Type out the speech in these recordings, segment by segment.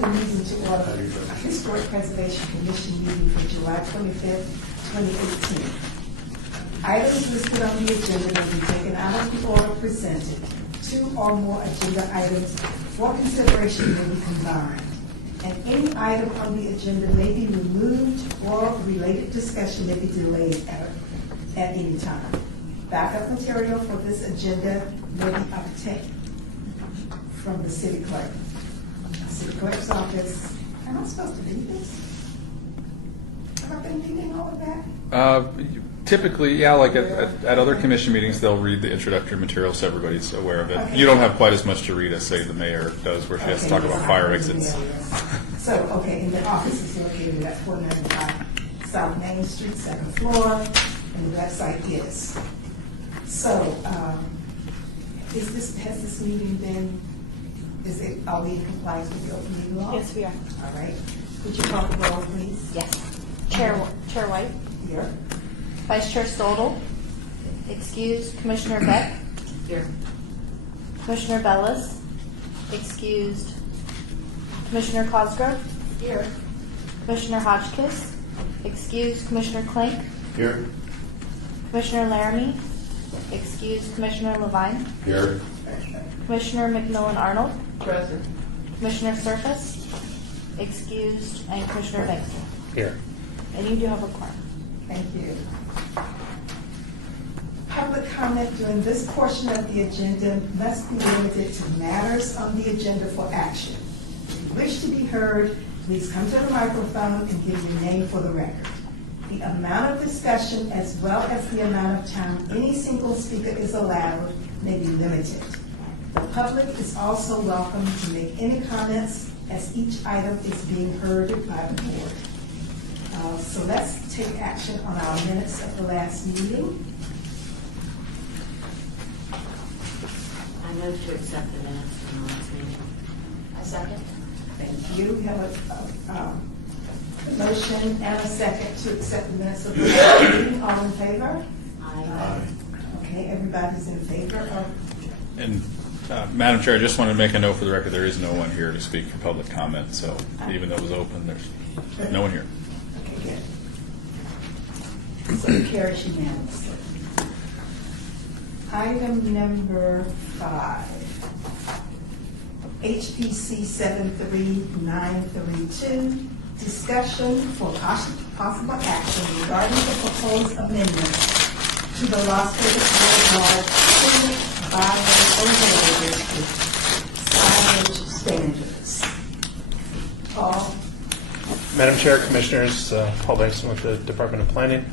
calling the meeting to order, a Historic Preservation Commission meeting for July 25th, 2018. Items listed on the agenda will be taken out of the order presented. Two or more agenda items for consideration may be combined, and any item on the agenda may be removed or related discussion may be delayed at any time. Backup material for this agenda may be obtained from the city clerk. City clerk's office. Am I supposed to read this? Have I been reading all of that? Typically, yeah, like at other commission meetings, they'll read the introductory material so everybody's aware of it. Okay. You don't have quite as much to read as, say, the mayor does, where she has to talk about fire exits. So, okay, and the office is located at 495 South Main Street, second floor, and the website is. So, has this meeting been, are we in compliance with the open meeting law? Yes, we are. All right. Could you call the roll, please? Yes. Chair White. Here. Vice Chair Stodel. Excused. Commissioner Beck. Here. Commissioner Bellis. Excused. Commissioner Cosgrove. Here. Commissioner Hotchkiss. Excused. Commissioner Klink. Here. Commissioner Laramie. Excused. Commissioner Levine. Here. Commissioner McMillan Arnold. Present. Commissioner Surface. Excused. And Commissioner Bankston. Here. And you do have a quorum. Thank you. Public comment during this portion of the agenda must be limited to matters on the agenda for action. If you wish to be heard, please come to the microphone and give your name for the record. The amount of discussion as well as the amount of time any single speaker is allowed may be limited. The public is also welcome to make any comments as each item is being heard by the board. So let's take action on our minutes of the last meeting. I move to accept the minutes from the last meeting. A second. Thank you. We have a motion and a second to accept the minutes of the last meeting. All in favor? Aye. Okay, everybody's in favor of. And Madam Chair, I just wanted to make a note for the record, there is no one here to speak for public comment, so even though it was open, there's no one here. Okay, good. So it carries unanimously. Item number 5, HPC 73932, discussion for possible action regarding the proposed amendments to the Las Vegas Boulevard Scenic Byway Overlay District signage standards. Paul? Madam Chair, Commissioners, Paul Bankston with the Department of Planning.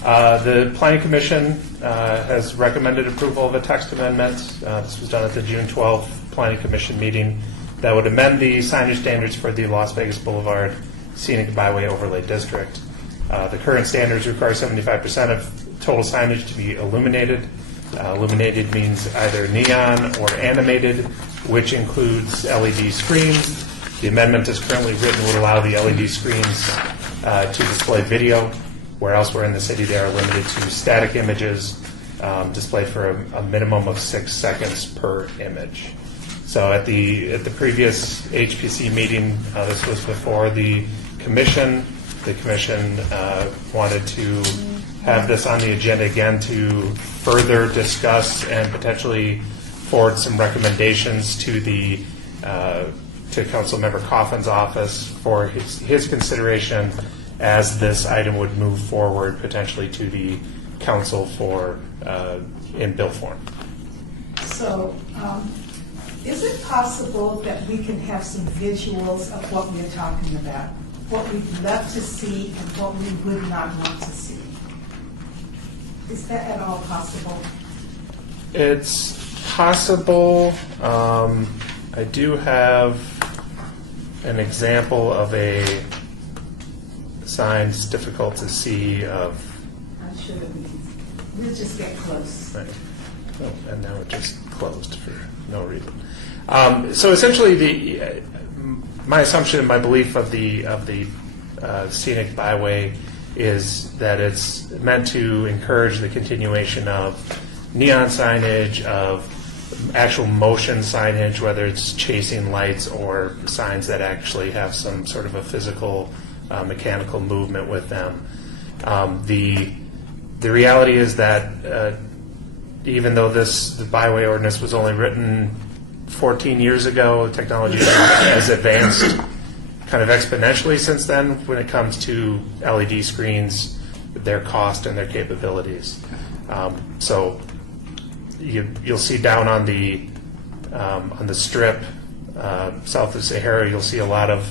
The Planning Commission has recommended approval of a text amendment. This was done at the June 12th Planning Commission meeting that would amend the signage standards for the Las Vegas Boulevard Scenic Byway Overlay District. The current standards require 75% of total signage to be illuminated. Illuminated means either neon or animated, which includes LED screens. The amendment as currently written would allow the LED screens to display video, where elsewhere in the city they are limited to static images displayed for a minimum of 6 seconds per image. So at the previous HPC meeting, this was before the commission. The commission wanted to have this on the agenda again to further discuss and potentially forward some recommendations to the to Councilmember Coffin's office for his consideration as this item would move forward potentially to the council for in bill form. So, is it possible that we can have some visuals of what we're talking about? What we'd love to see and what we would not want to see? Is that at all possible? It's possible. I do have an example of a sign. It's difficult to see of. I'm sure that we'll just get close. Right. Oh, and now it just closed for no reason. So essentially, my assumption, my belief of the scenic byway is that it's meant to encourage the continuation of neon signage, of actual motion signage, whether it's chasing lights or signs that actually have some sort of a physical, mechanical movement with them. The reality is that even though the byway ordinance was only written 14 years ago, technology has advanced kind of exponentially since then when it comes to LED screens, their cost and their capabilities. So you'll see down on the strip south of Sahara, you'll see a lot of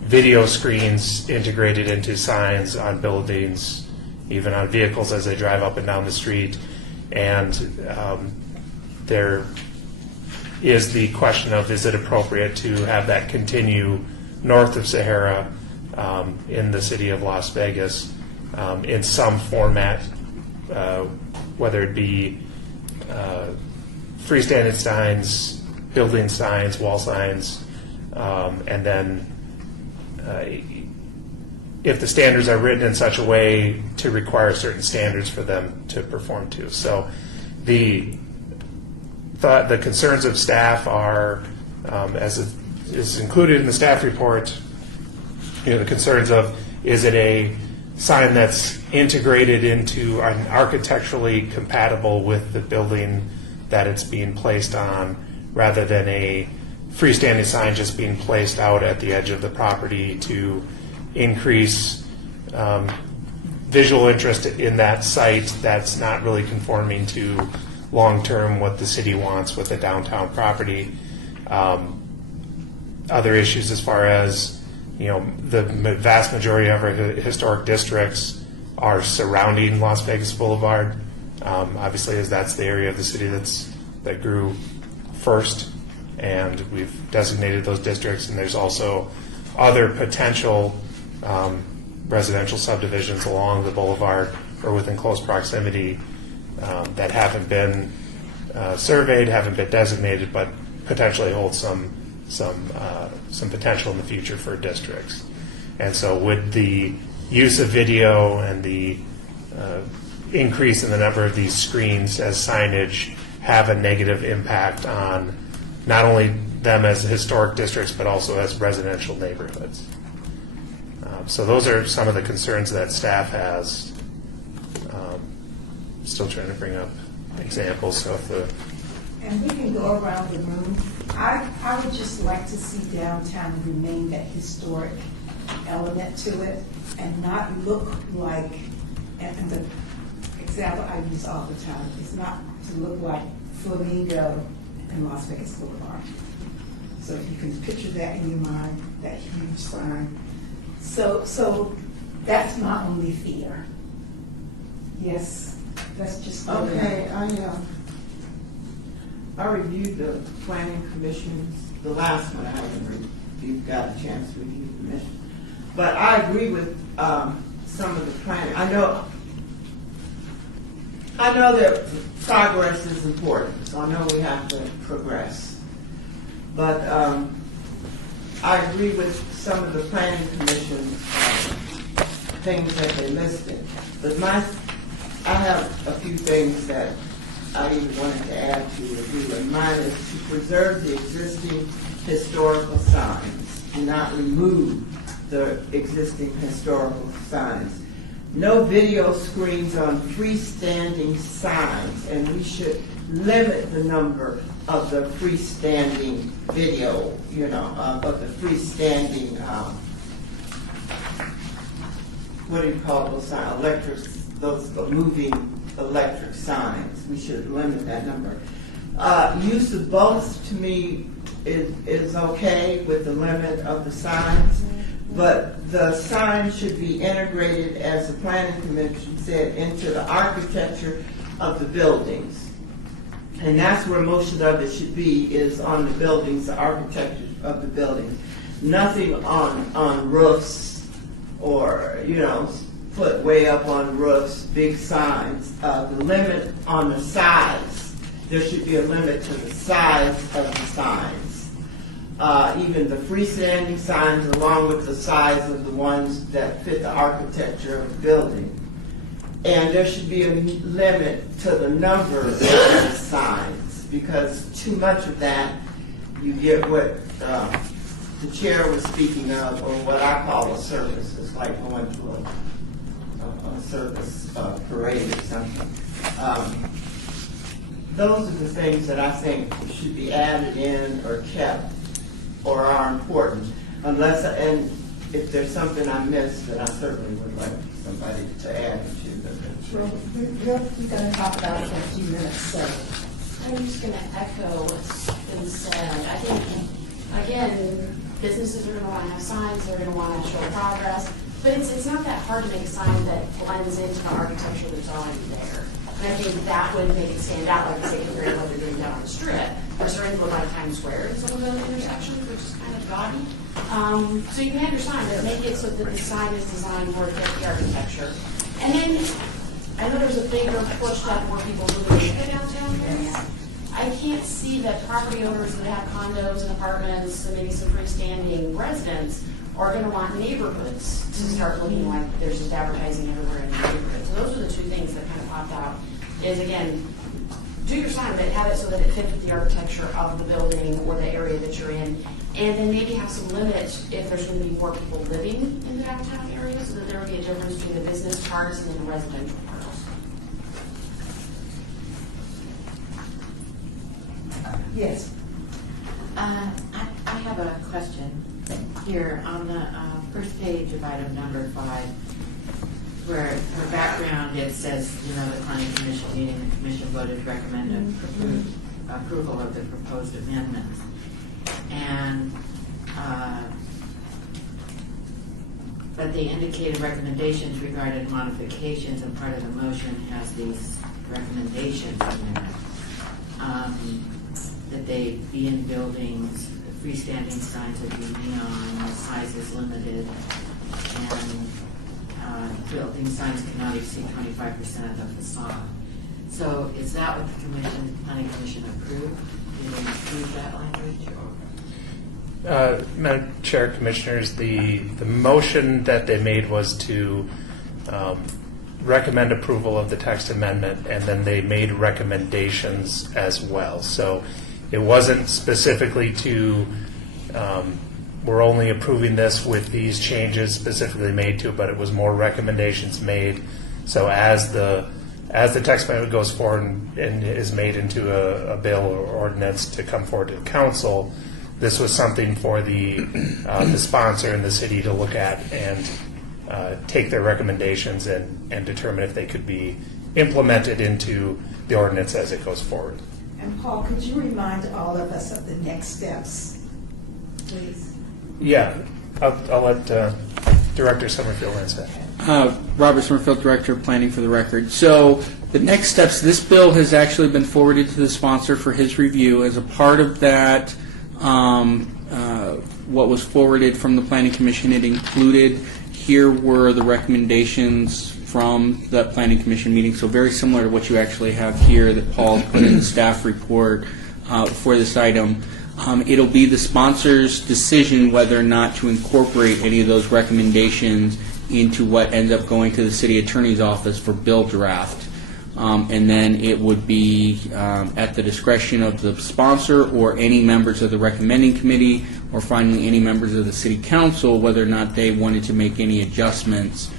video screens integrated into signs on buildings, even on vehicles as they drive up and down the street. And there is the question of, is it appropriate to have that continue north of Sahara in the city of Las Vegas in some format, whether it be freestanding signs, building signs, wall signs, and then if the standards are written in such a way to require certain standards for them to perform to. So the concerns of staff are, as it is included in the staff report, the concerns of, is it a sign that's integrated into and architecturally compatible with the building that it's being placed on, rather than a freestanding sign just being placed out at the edge of the property to increase visual interest in that site that's not really conforming to long-term what the city wants with the downtown property. Other issues as far as, the vast majority of our historic districts are surrounding Las Vegas Boulevard, obviously, as that's the area of the city that grew first, and we've designated those districts. And there's also other potential residential subdivisions along the boulevard or within close proximity that haven't been surveyed, haven't been designated, but potentially hold some potential in the future for districts. And so would the use of video and the increase in the number of these screens as signage have a negative impact on not only them as historic districts, but also as residential neighborhoods? So those are some of the concerns that staff has. Still trying to bring up examples. So And we can go around the room. I would just like to see downtown remain that historic element to it and not look like, and the example I use all the time, is not to look like Flamingo and Las Vegas Boulevard. So if you can picture that in your mind, that huge sign. So that's my only fear. Yes, that's just. Okay, I reviewed the planning commissions, the last one I haven't reviewed, got a chance to review the commission. But I agree with some of the planning. I know that progress is important, so I know we have to progress. But I agree with some of the planning commission things that they listed. But I have a few things that I even wanted to add to review, and mine is to preserve the existing historical signs and not remove the existing historical signs. No video screens on freestanding signs, and we should limit the number of the freestanding video, of the freestanding, what do you call those signs? Those moving electric signs. We should limit that number. Use of both, to me, is okay with the limit of the signs, but the sign should be integrated, as the planning commission said, into the architecture of the buildings. And that's where most of it should be, is on the buildings, the architecture of the buildings. Nothing on roofs or, put way up on roofs, big signs. The limit on the size, there should be a limit to the size of the signs. Even the freestanding signs, along with the size of the ones that fit the architecture of the building. And there should be a limit to the number of the signs, because too much of that, you get what the chair was speaking of, or what I call a service. It's like going to a service parade or something. Those are the things that I think should be added in or kept or are important. Unless, and if there's something I missed, then I certainly would like somebody to add to the. Well, we're going to talk about it in a few minutes, so. I'm just going to echo what's been said. I think, again, businesses are going to want to have signs, they're going to want to show progress, but it's not that hard to make a sign that blends into the architecture that's already there. And I think that would make it stand out, like I say, compared to what they're doing down on the strip. They're starting to look like Times Square in some of those intersections, which is kind of gaudy. So you can have your sign, but make it so that the sign is designed more to fit the architecture. And then, I know there's a bigger push to have more people moving into the downtown area. I can't see that property owners that have condos and apartments and maybe some freestanding residents are going to want neighborhoods to start looking like there's just advertising everywhere in the neighborhood. So those are the two things that kind of popped out. Is again, do your sign, but have it so that it fits with the architecture of the building or the area that you're in, and then maybe have some limits if there's going to be more people living in the downtown area, so that there will be a difference between the business parts and then the residential parts. Yes. I have a question here on the first page of item number 5, where for background it says, the planning commission meeting, the commission voted to recommend approval of the proposed amendments. And but they indicated recommendations regarding modifications, and part of the motion has these recommendations in there. That they be in buildings, freestanding signs that be neon, size is limited, and building signs cannot exceed 25% of the facade. So is that what the planning commission approved? Did they approve that language? Madam Chair, Commissioners, the motion that they made was to recommend approval of the text amendment, and then they made recommendations as well. So it wasn't specifically to, we're only approving this with these changes specifically made to it, but it was more recommendations made. So as the text amendment goes forward and is made into a bill or ordinance to come forward to council, this was something for the sponsor and the city to look at and take their recommendations and determine if they could be implemented into the ordinance as it goes forward. And Paul, could you remind all of us of the next steps, please? Yeah, I'll let Director Summerfield answer. Robert Summerfield, Director of Planning, for the record. So the next steps, this bill has actually been forwarded to the sponsor for his review. As a part of that, what was forwarded from the Planning Commission, it included, here were the recommendations from that Planning Commission meeting, so very similar to what you actually have here that Paul put in the staff report for this item. It'll be the sponsor's decision whether or not to incorporate any of those recommendations into what ends up going to the city attorney's office for bill draft. And then it would be at the discretion of the sponsor or any members of the recommending committee, or finally any members of the city council, whether or not they wanted to make any adjustments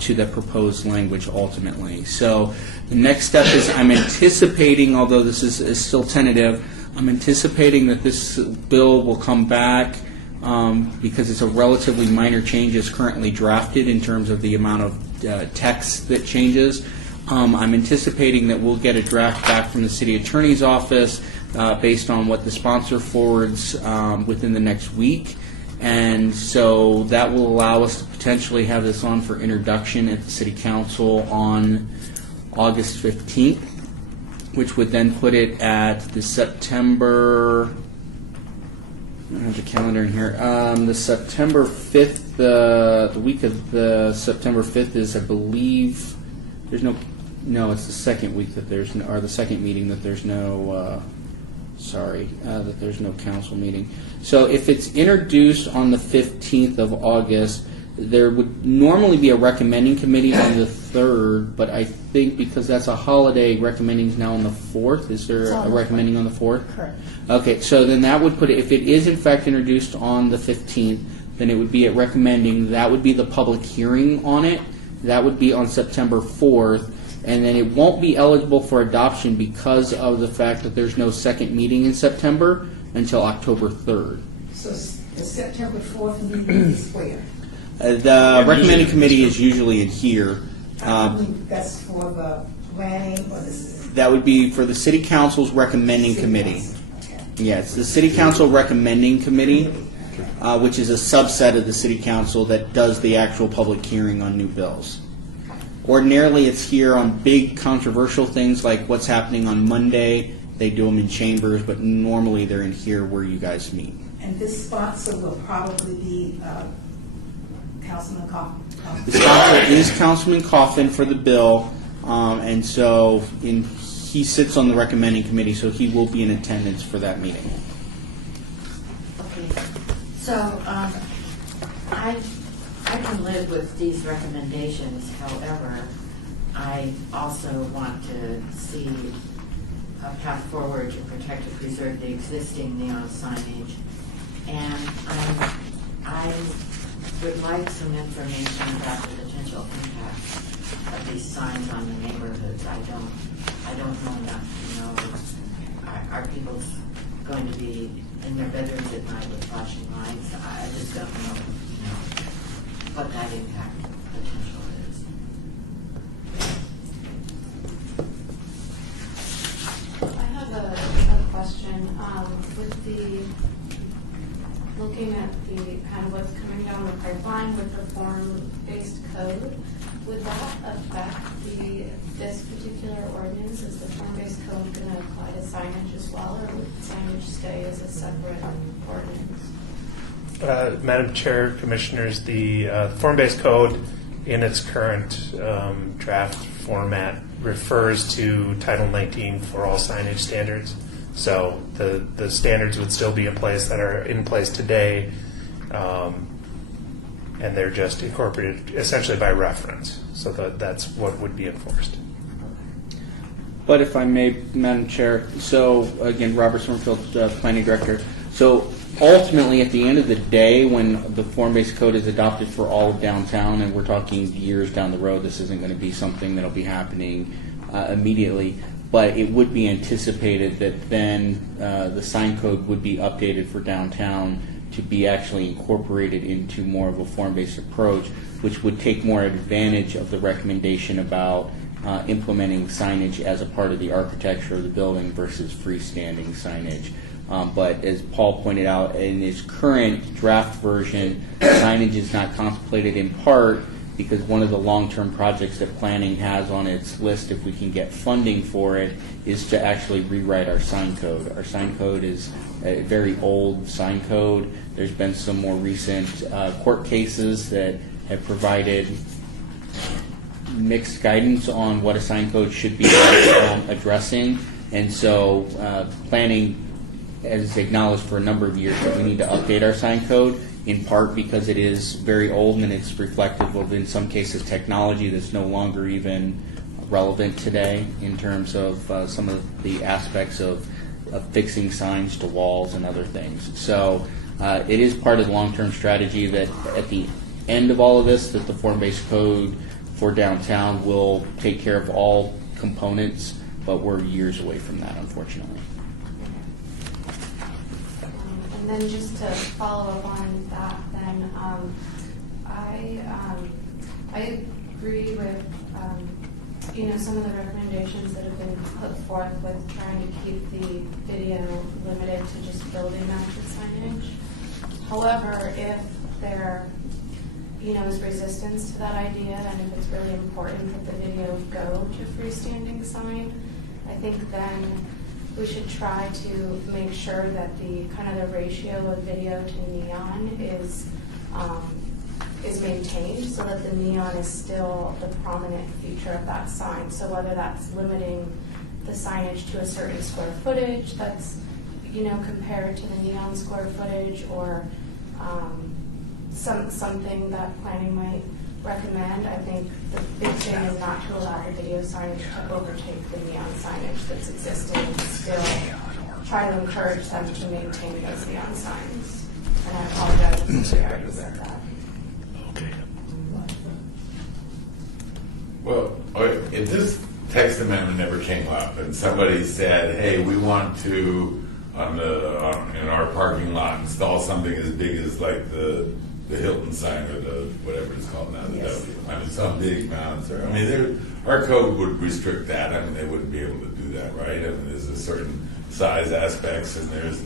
to the proposed language ultimately. So the next step is, I'm anticipating, although this is still tentative, I'm anticipating that this bill will come back because it's a relatively minor change as currently drafted in terms of the amount of text that changes. I'm anticipating that we'll get a draft back from the city attorney's office based on what the sponsor forwards within the next week. And so that will allow us to potentially have this on for introduction at the City Council on August 15th, which would then put it at the September, I don't have the calendar in here, the September 5th, the week of the September 5th is, I believe, there's no, it's the second week that there's no, or the second meeting that there's no, that there's no council meeting. So if it's introduced on the 15th of August, there would normally be a recommending committee on the 3rd, but I think because that's a holiday, recommending is now on the 4th. Is there It's on a the recommending on the 4th? Correct. Okay, so then that would put it, if it is in fact introduced on the 15th, then it would be at recommending, that would be the public hearing on it. That would be on September 4th, and then it won't be eligible for adoption because of the fact that there's no second meeting in September until October 3rd. So the September 4th meeting is where? The recommending committee is usually in here. That's for the planning or the That would be for the city council's recommending city committee. council? Okay. Yeah, it's the city council recommending committee, which is a subset of the city council that does the actual public hearing on new bills. Ordinarily, it's here on big controversial things like what's happening on Monday. They do them in chambers, but normally they're in here where you guys meet. And this sponsor will probably be Councilman Coffin. The sponsor is Councilman Coffin for the bill, and so he sits on the recommending committee, so he will be in attendance for that meeting. Okay, so I can live with these recommendations. However, I also want to see a path forward to protect and preserve the existing neon signage. And I would like some information about the potential impact of these signs on the neighborhoods. I don't know enough to know. Are people going to be in their bedrooms at night with flashing lights? I just don't know, what that impact potential is. I have a question. With looking at the kind of what's coming down the pipeline with the form-based code, would that affect this particular ordinance? Is the form-based code going to apply to signage as well, or would signage stay as a separate ordinance? Madam Chair, Commissioners, the form-based code in its current draft format refers to Title 19 for all signage standards. So the standards would still be in place that are in place today, and they're just incorporated essentially by reference. So that's what would be enforced. But if I may, Madam Chair, so again, Robert Summerfield, Planning Director. So ultimately, at the end of the day, when the form-based code is adopted for all of downtown, and we're talking years down the road, this isn't going to be something that'll be happening immediately, but it would be anticipated that then the sign code would be updated for downtown to be actually incorporated into more of a form-based approach, which would take more advantage of the recommendation about implementing signage as a part of the architecture of the building versus freestanding signage. But as Paul pointed out, in his current draft version, signage is not contemplated in part because one of the long-term projects that planning has on its list, if we can get funding for it, is to actually rewrite our sign code. Our sign code is a very old sign code. There's been some more recent court cases that have provided mixed guidance on what a sign code should be addressing. And so planning has acknowledged for a number of years that we need to update our sign code, in part because it is very old and it's reflective of, in some cases, technology that's no longer even relevant today in terms of some of the aspects of fixing signs to walls and other things. So it is part of the long-term strategy that at the end of all of this, that the form-based code for downtown will take care of all components, but we're years away from that, unfortunately. And then just to follow up on that, then I agree with some of the recommendations that have been put forth with trying to keep the video limited to just building mounted signage. However, if there is resistance to that idea, and if it's really important that the video go to freestanding sign, I think then we should try to make sure that the ratio of video to neon is maintained, so that the neon is still the prominent feature of that sign. So whether that's limiting the signage to a certain square footage that's compared to the neon square footage, or something that planning might recommend. I think the big thing is not to allow the video signage to overtake the neon signage that's existing. Still try to encourage them to maintain those neon signs. And I apologize if we already said that. Well, if this text amendment never came up and somebody said, hey, we want to, in our parking lot, install something as big as like the Hilton sign or the, whatever it's called now, the Yes. W. I mean, some big mounts, or, I mean, our code would restrict that. I mean, they wouldn't be able to do that, right? I mean, there's a certain size aspects and there's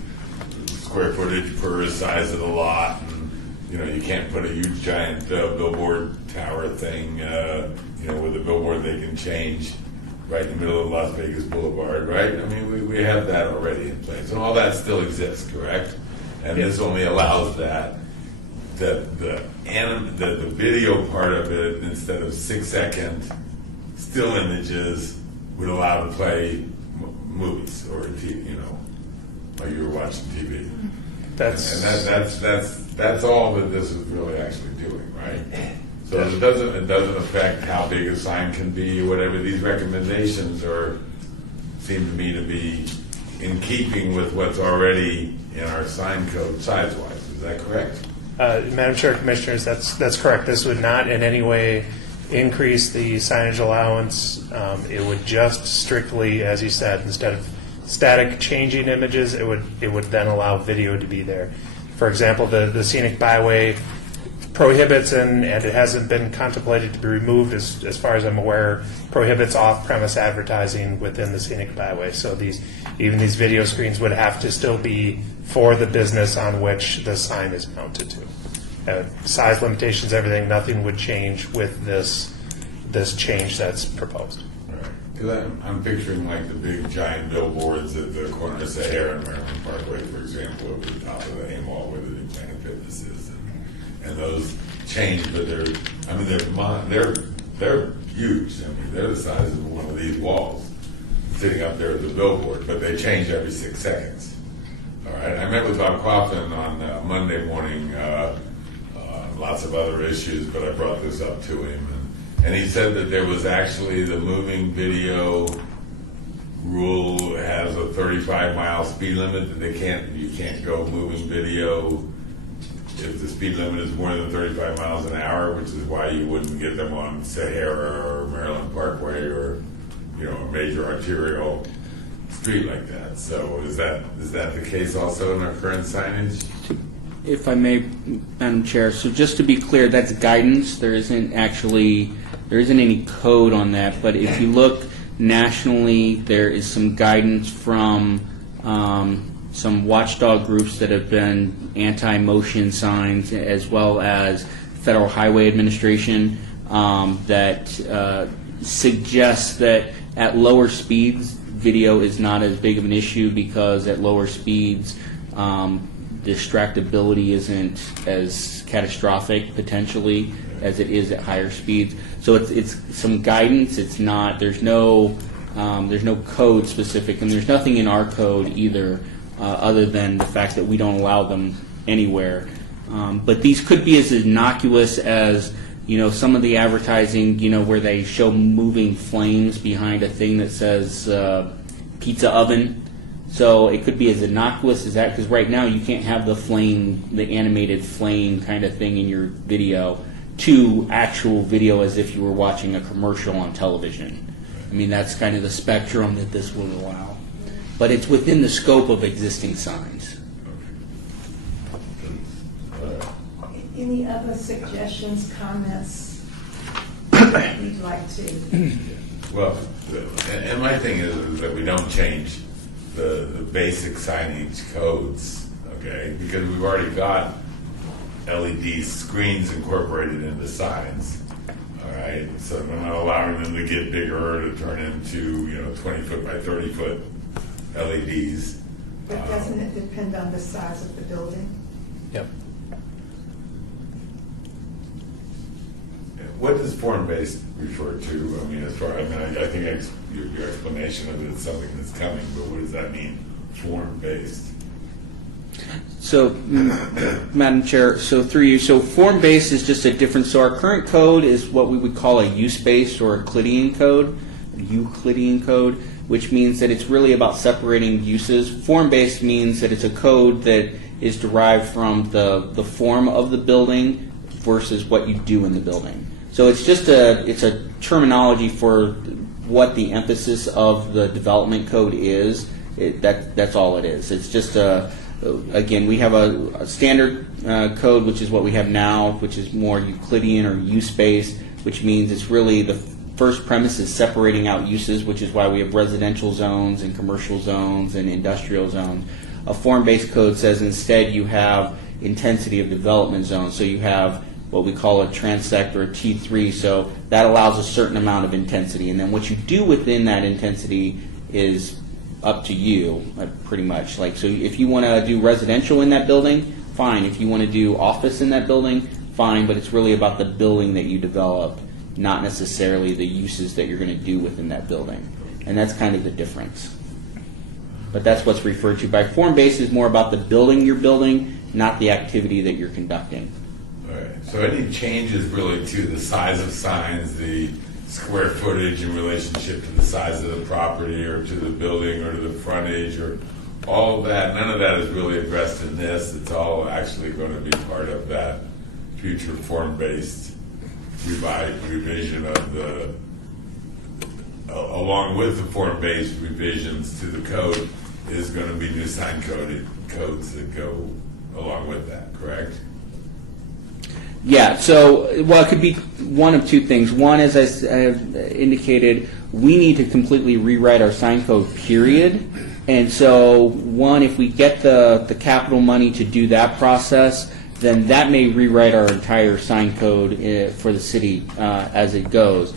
square footage per size of the lot. And, you know, you can't put a huge giant billboard tower thing, you know, with a billboard they can change right in the middle of Las Vegas Boulevard, right? I mean, we have that already in place, and all that still exists, correct? And this only allows that. The video part of it, instead of 6-second still images, would allow to play movies or TV, you know, while you were watching TV. That's That's all that this is really actually doing, right? So it doesn't affect how big a sign can be or whatever. These recommendations seem to me to be in keeping with what's already in our sign code size-wise. Is that correct? Madam Chair, Commissioners, that's correct. This would not in any way increase the signage allowance. It would just strictly, as you said, instead of static changing images, it would then allow video to be there. For example, the scenic byway prohibits, and it hasn't been contemplated to be removed as far as I'm aware, prohibits off-premise advertising within the scenic byway. So even these video screens would have to still be for the business on which the sign is mounted to. Size limitations, everything, nothing would change with this change that's proposed. Because I'm picturing like the big giant billboards at the corner of Sahara and Maryland Parkway, for example, over the top of the A Mall where the new Planet Fitness is, and those change, but they're huge. I mean, they're the size of one of these walls sitting up there at the billboard, but they change every 6 seconds. All right. I met with Bob Coughlin on Monday morning. Lots of other issues, but I brought this up to him. And he said that there was actually the moving video rule has a 35-mile speed limit, that you can't go moving video if the speed limit is more than 35 miles an hour, which is why you wouldn't get them on Sahara or Maryland Parkway or, you know, a major arterial street like that. So is that the case also in our current signage? If I may, Madam Chair, so just to be clear, that's guidance. There isn't any code on that, but if you look nationally, there is some guidance from some watchdog groups that have been anti-motion signs, as well as Federal Highway Administration, that suggests that at lower speeds, video is not as big of an issue, because at lower speeds, distractibility isn't as catastrophic potentially as it is at higher speeds. So it's some guidance. It's not. There's no code specific, and there's nothing in our code either, other than the fact that we don't allow them anywhere. But these could be as innocuous as, you know, some of the advertising, you know, where they show moving flames behind a thing that says pizza oven. So it could be as innocuous as that, because right now you can't have the animated flame kind of thing in your video to actual video as if you were watching a commercial on television. I mean, that's kind of the spectrum that this will allow. But it's within the scope of existing signs. Any other suggestions, comments you'd like to? Well, and my thing is that we don't change the basic signage codes, okay? Because we've already got LED screens incorporated into signs, all right? So we're not allowing them to get bigger or to turn into, 20-foot by 30-foot LEDs. But doesn't it depend on the size of the building? Yep. What does form-based refer to? I mean, I think your explanation of it is something that's coming, but what does that mean, form-based? So, Madam Chair, so through you, so form-based is just a different, so our current code is what we would call a use-based or Euclidean code, which means that it's really about separating uses. Form-based means that it's a code that is derived from the form of the building versus what you do in the building. So it's just it's a terminology for what the emphasis of the development code is. That's all it is. It's just again, we have a standard code, which is what we have now, which is more Euclidean or use-based, which means it's really the first premise is separating out uses, which is why we have residential zones and commercial zones and industrial zones. A form-based code says instead you have intensity of development zones. So you have what we call a transect or a T3, so that allows a certain amount of intensity. And then what you do within that intensity is up to you, pretty much. Like, so if you want to do residential in that building, fine. If you want to do office in that building, fine. But it's really about the building that you develop, not necessarily the uses that you're going to do within that building. And that's kind of the difference. But that's what's referred to by form-based is more about the building you're building, not the activity that you're conducting. All right. So any changes really to the size of signs, the square footage in relationship to the size of the property or to the building or to the frontage or all of that, none of that is really addressed in this. It's all actually going to be part of that future form-based revision of the, along with the form-based revisions to the code, is going to be new sign codes that go along with that, correct? Yeah, so, well, it could be one of two things. One, as I have indicated, we need to completely rewrite our sign code, period. And so, one, if we get the capital money to do that process, then that may rewrite our entire sign code for the city as it goes.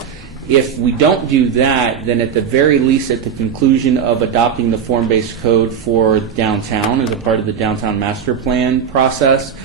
If we don't do that, then at the very least, at the conclusion of adopting the form-based code for downtown as a part of the downtown master plan process,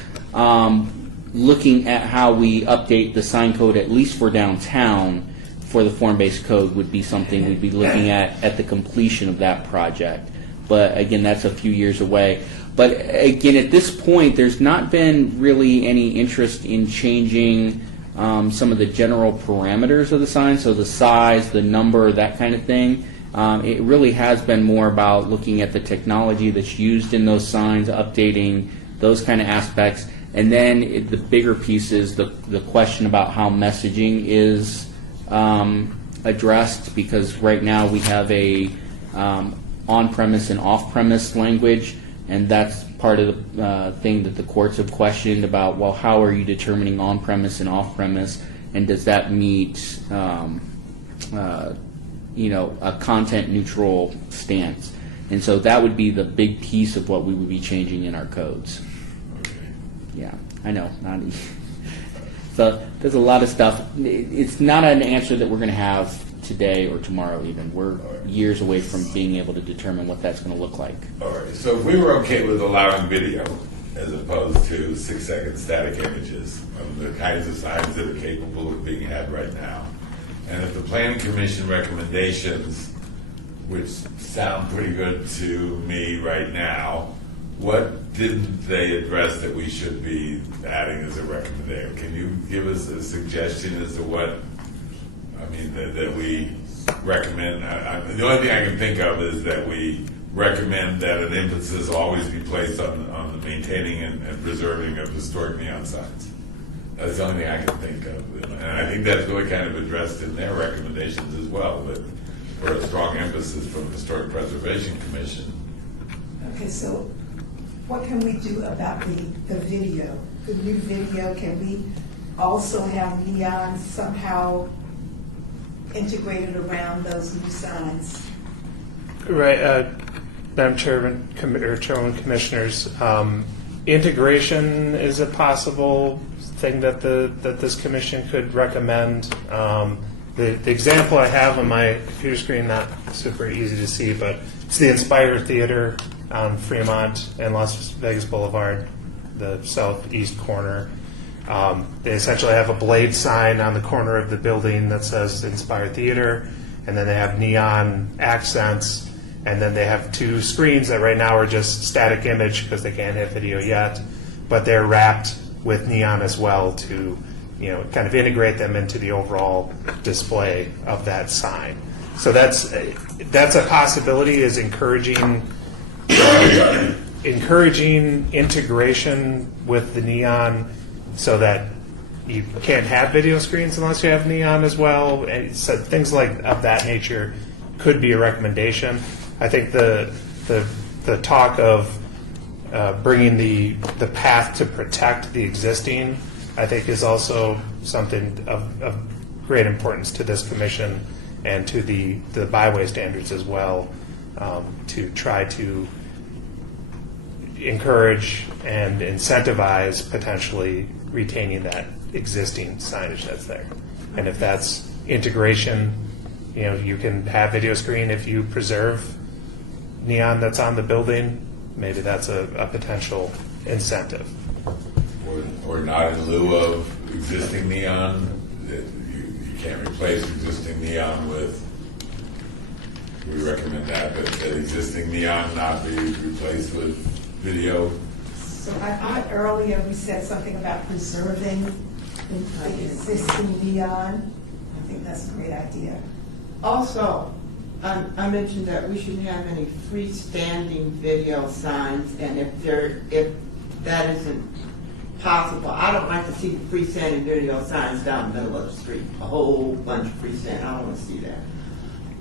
looking at how we update the sign code, at least for downtown, for the form-based code would be something we'd be looking at the completion of that project. But again, that's a few years away. But again, at this point, there's not been really any interest in changing some of the general parameters of the sign, so the size, the number, that kind of thing. It really has been more about looking at the technology that's used in those signs, updating those kind of aspects. And then the bigger piece is the question about how messaging is addressed, because right now we have a on-premise and off-premise language, and that's part of the thing that the courts have questioned about, well, how are you determining on-premise and off-premise, and does that meet a content-neutral stance? And so that would be the big piece of what we would be changing in our codes. Yeah, I know. Not easy. So there's a lot of stuff. It's not an answer that we're going to have today or tomorrow even. We're years away from being able to determine what that's going to look like. All right. So if we were okay with allowing video as opposed to 6-second static images of the kinds of signs that are capable of being had right now, and if the Planning Commission recommendations, which sound pretty good to me right now, what didn't they address that we should be adding as a recommendation? Can you give us a suggestion as to what, I mean, that we recommend? The only thing I can think of is that we recommend that an emphasis always be placed on the maintaining and preserving of historic neon signs. That's the only thing I can think of. And I think that's really kind of addressed in their recommendations as well, but for a strong emphasis from the Historic Preservation Commission. Okay, so what can we do about the video? The new video, can we also have neon somehow integrated around those new signs? Right, Madam Chairman, Chairman, Commissioners, integration is a possible thing that this commission could recommend. The example I have on my computer screen, not super easy to see, but it's the Inspire Theater on Fremont and Las Vegas Boulevard, the southeast corner. They essentially have a blade sign on the corner of the building that says Inspire Theater, and then they have neon accents, and then they have 2 screens that right now are just static image because they can't have video yet, but they're wrapped with neon as well to, kind of integrate them into the overall display of that sign. So that's a possibility, is encouraging integration with the neon so that you can't have video screens unless you have neon as well. And so things of that nature could be a recommendation. I think the talk of bringing the path to protect the existing, I think, is also something of great importance to this commission and to the byway standards as well, to try to encourage and incentivize potentially retaining that existing signage that's there. And if that's integration, you can have video screen if you preserve neon that's on the building. Maybe that's a potential incentive. Or not in lieu of existing neon. You can't replace existing neon with. We recommend that existing neon not be replaced with video. So I thought earlier we said something about preserving the existing neon. I think that's a great idea. Also, I mentioned that we shouldn't have any freestanding video signs, and if that isn't possible, I don't like to see freestanding video signs down the middle of the street. A whole bunch of freestanding. I don't want to see that.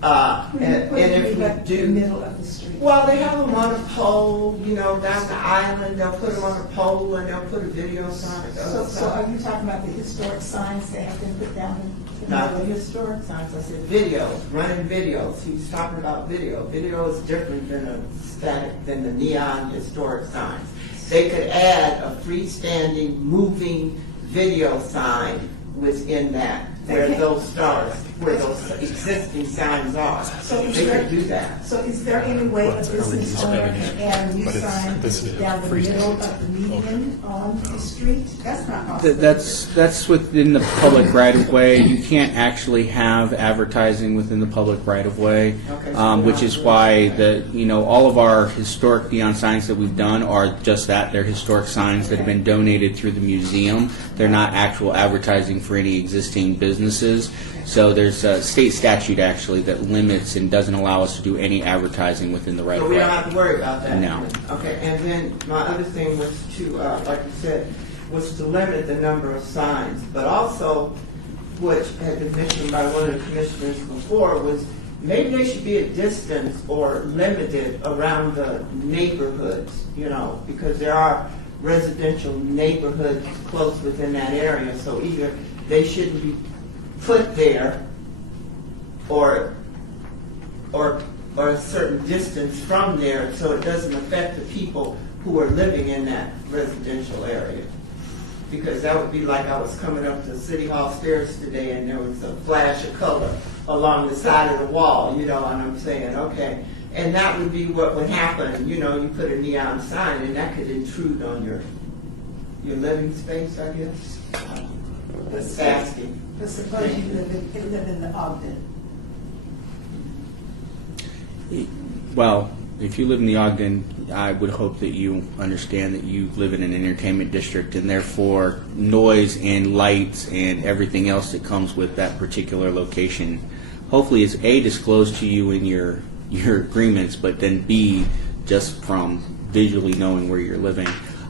And if we do, the middle of the street. well, they have them on a pole, down the island. They'll put them on a pole and they'll put a video sign. So are you talking about the historic signs that have been put down in Not the historic signs. I said videos, running videos. He's talking about video. Video is different than the neon historic signs. They could add a freestanding, moving video sign within that, where those existing signs are. So They could do that. So is there any way a business owner can add a new sign down the middle of the median on the street? That's not possible. That's within the public right of way. You can't actually have advertising within the public right of way, Okay, so which is why all of our historic neon signs that we've done are just that. They're historic signs that have been donated through the museum. They're not actual advertising for any existing businesses. So there's a state statute actually that limits and doesn't allow us to do any advertising within the right So of we way. don't have to worry about that? No. Okay, and then my other thing was to, like you said, was to limit the number of signs, but also, which had been mentioned by one of the commissioners before, was maybe they should be a distance or limited around the neighborhoods, because there are residential neighborhoods close within that area, so either they shouldn't be put there or a certain distance from there so it doesn't affect the people who are living in that residential area. Because that would be like I was coming up the City Hall stairs today and there was a flash of color along the side of the wall, and I'm saying, okay. And that would be what would happen, you put a neon sign and that could intrude on your living space, I guess. That's asking. But suppose you live in the Ogden. Well, if you live in the Ogden, I would hope that you understand that you live in an entertainment district, and therefore noise and lights and everything else that comes with that particular location, hopefully is A, disclosed to you in your agreements, but then B, just from visually knowing where you're living.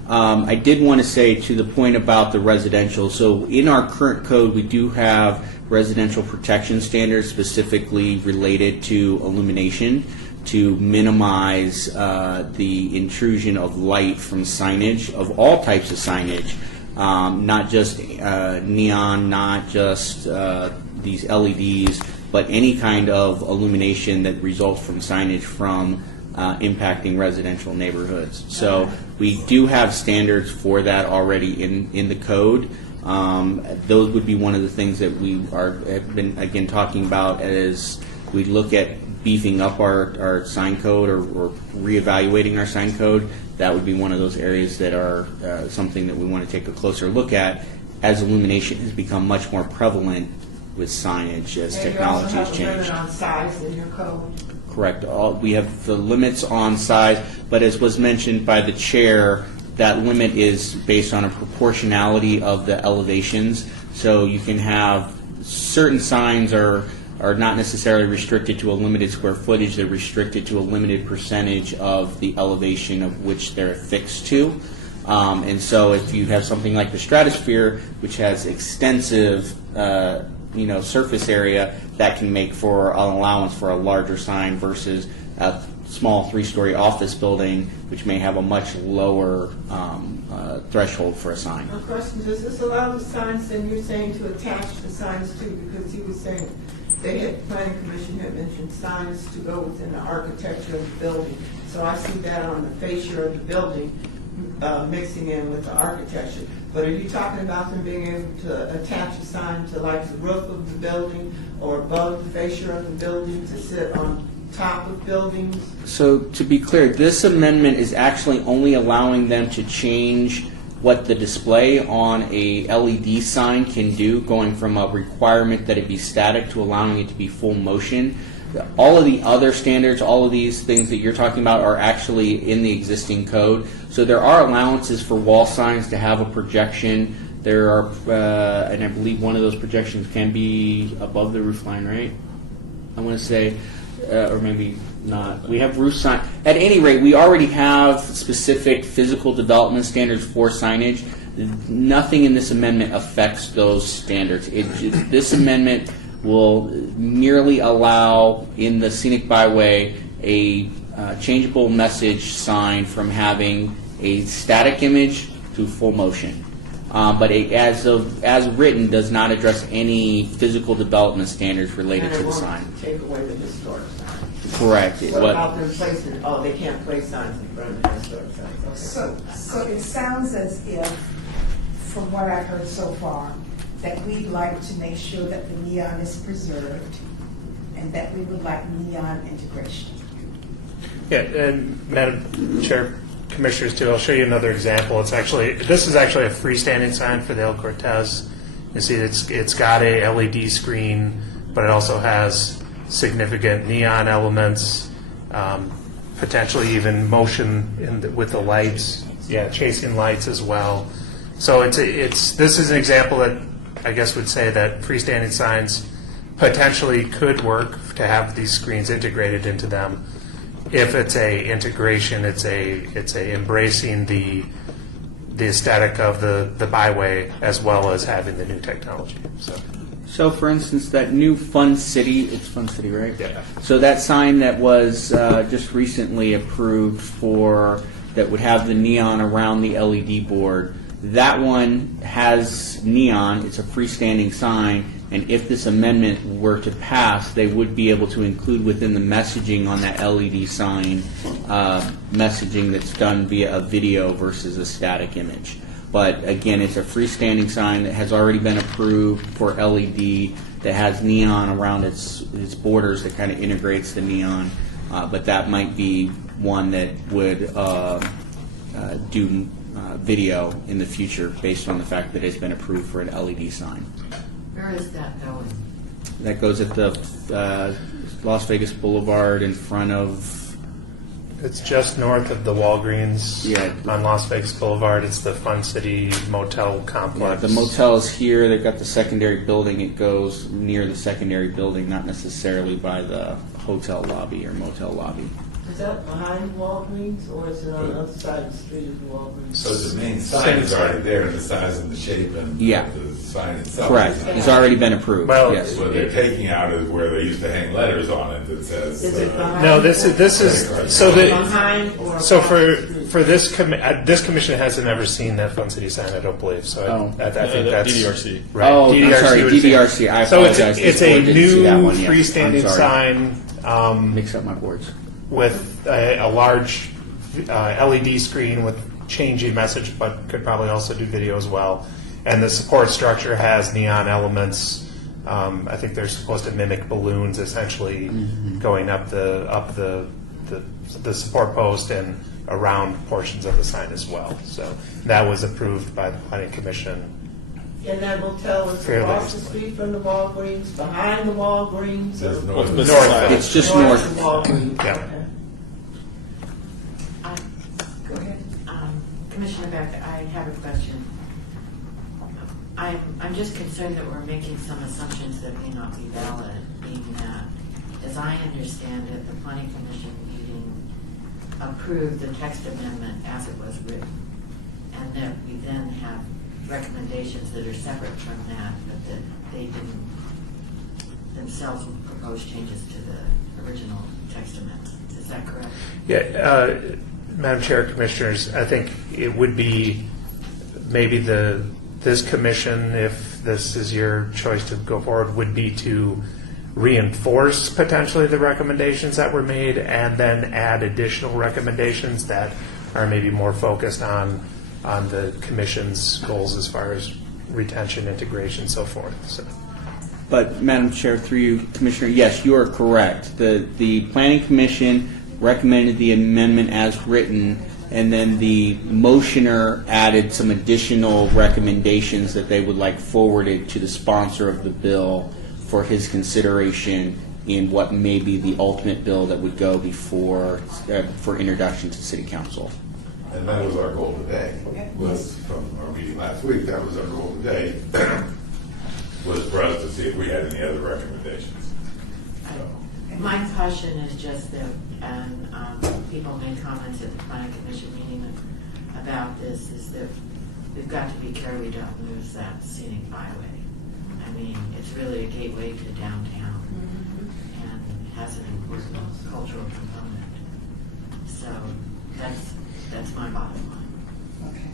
I did want to say to the point about the residential, so in our current code we do have residential protection standards specifically related to illumination to minimize the intrusion of light from signage, of all types of signage, not just neon, not just these LEDs, but any kind of illumination that results from signage from impacting residential neighborhoods. So we do have standards for that already in the code. Those would be one of the things that we have been again talking about as we look at beefing up our sign code or reevaluating our sign code. That would be one of those areas that are something that we want to take a closer look at as illumination has become much more prevalent with signage as technology has And you also have a limit changed. on size in your code? Correct. We have the limits on size, but as was mentioned by the chair, that limit is based on a proportionality of the elevations. So you can have certain signs are not necessarily restricted to a limited square footage. They're restricted to a limited percentage of the elevation of which they're affixed to. And so if you have something like the Stratosphere, which has extensive surface area, that can make for an allowance for a larger sign versus a small 3-story office building, which may have a much lower threshold for a sign. A question, does this allow the signs, then you're saying to attach the signs to, because he was saying, planning commission had mentioned signs to go within the architecture of the building. So I see that on the fascia of the building, mixing in with the architecture. But are you talking about them being able to attach a sign to like the roof of the building or above the fascia of the building to sit on top of buildings? So to be clear, this amendment is actually only allowing them to change what the display on a LED sign can do, going from a requirement that it be static to allowing it to be full motion. All of the other standards, all of these things that you're talking about are actually in the existing code. So there are allowances for wall signs to have a projection. There are, and I believe one of those projections can be above the roof line, right? I want to say, or maybe not. We have roof sign. At any rate, we already have specific physical development standards for signage. Nothing in this amendment affects those standards. This amendment will merely allow in the scenic byway a changeable message sign from having a static image to full motion. But as written, does not address any physical development standards related to the sign. And it won't take away the historic sign. Correct. What about them placing, they can't place signs in front of the historic signs. Okay. So it sounds as if, from what I've heard so far, that we'd like to make sure that the neon is preserved and that we would like neon integration. Yeah, and Madam Chair, Commissioners too, I'll show you another example. This is actually a freestanding sign for the El Cortez. You see it's got a LED screen, but it also has significant neon elements, potentially even motion with the lights, chasing lights as well. So this is an example that I guess would say that freestanding signs potentially could work to have these screens integrated into them. If it's a integration, it's a embracing the aesthetic of the byway as well as having the new technology. So for instance, that new Fun City, it's Fun City, right? Yeah. So that sign that was just recently approved that would have the neon around the LED board, that one has neon. It's a freestanding sign. And if this amendment were to pass, they would be able to include within the messaging on that LED sign messaging that's done via a video versus a static image. But again, it's a freestanding sign that has already been approved for LED, that has neon around its borders that kind of integrates the neon. But that might be one that would do video in the future based on the fact that it's been approved for an LED sign. Where is that going? That goes at the Las Vegas Boulevard in front of... It's just north of the Walgreens on Las Vegas Boulevard. It's the Fun City Motel complex. The motel is here. They've got the secondary building. It goes near the secondary building, not necessarily by the hotel lobby or motel lobby. Is that behind Walgreens or is it on the other side of the street of Walgreens? So the main sign is already there in the size and the shape and the sign itself. Correct. It's already been approved. Well, yes. What they're taking out is where they used to hang letters on it that says. Is it behind? No, this is so behind or so across for this commission hasn't ever seen that Fun City sign. I don't believe so. I think that's DDRC. Right. Oh, I'm sorry, would say. DDRC. I So apologize. it's This a board didn't see new that one yet. freestanding I'm sorry. sign Mix up my boards. with a large LED screen with changing message, but could probably also do video as well. And the support structure has neon elements. I think they're supposed to mimic balloons, essentially going up the support post and around portions of the sign as well. So that was approved by the Planning Commission And that will tell us Fairly across the recently. street from the Walgreens, behind the Walgreens. There's or no- Well, North. North. It's just of north. the Walgreens. Yeah. Okay. Go ahead. Commissioner Beck, I have a question. I'm just concerned that we're making some assumptions that may not be valid, being that, as I understand it, the planning commission meeting approved the text amendment as it was written, and that we then have recommendations that are separate from that, but that they didn't themselves propose changes to the original text amendment. Is that correct? Yeah, Madam Chair, Commissioners, I think it would be maybe this commission, if this is your choice to go forward, would be to reinforce potentially the recommendations that were made and then add additional recommendations that are maybe more focused on the commission's goals as far as retention, integration, so forth. So. But, Madam Chair, through you, Commissioner, yes, you are correct. The Planning Commission recommended the amendment as written, and then the motioner added some additional recommendations that they would like forwarded to the sponsor of the bill for his consideration in what may be the ultimate bill that would go before for introduction to City Council. And that was our goal today, was from our meeting last week, that was our goal today, was for us to see if we had any other recommendations. So, My caution is just that, and people made comments at the planning commission meeting about this, is that we've got to be careful we don't lose that scenic byway. I mean, it's really a gateway to downtown and has an important cultural component. So that's my bottom line. Okay.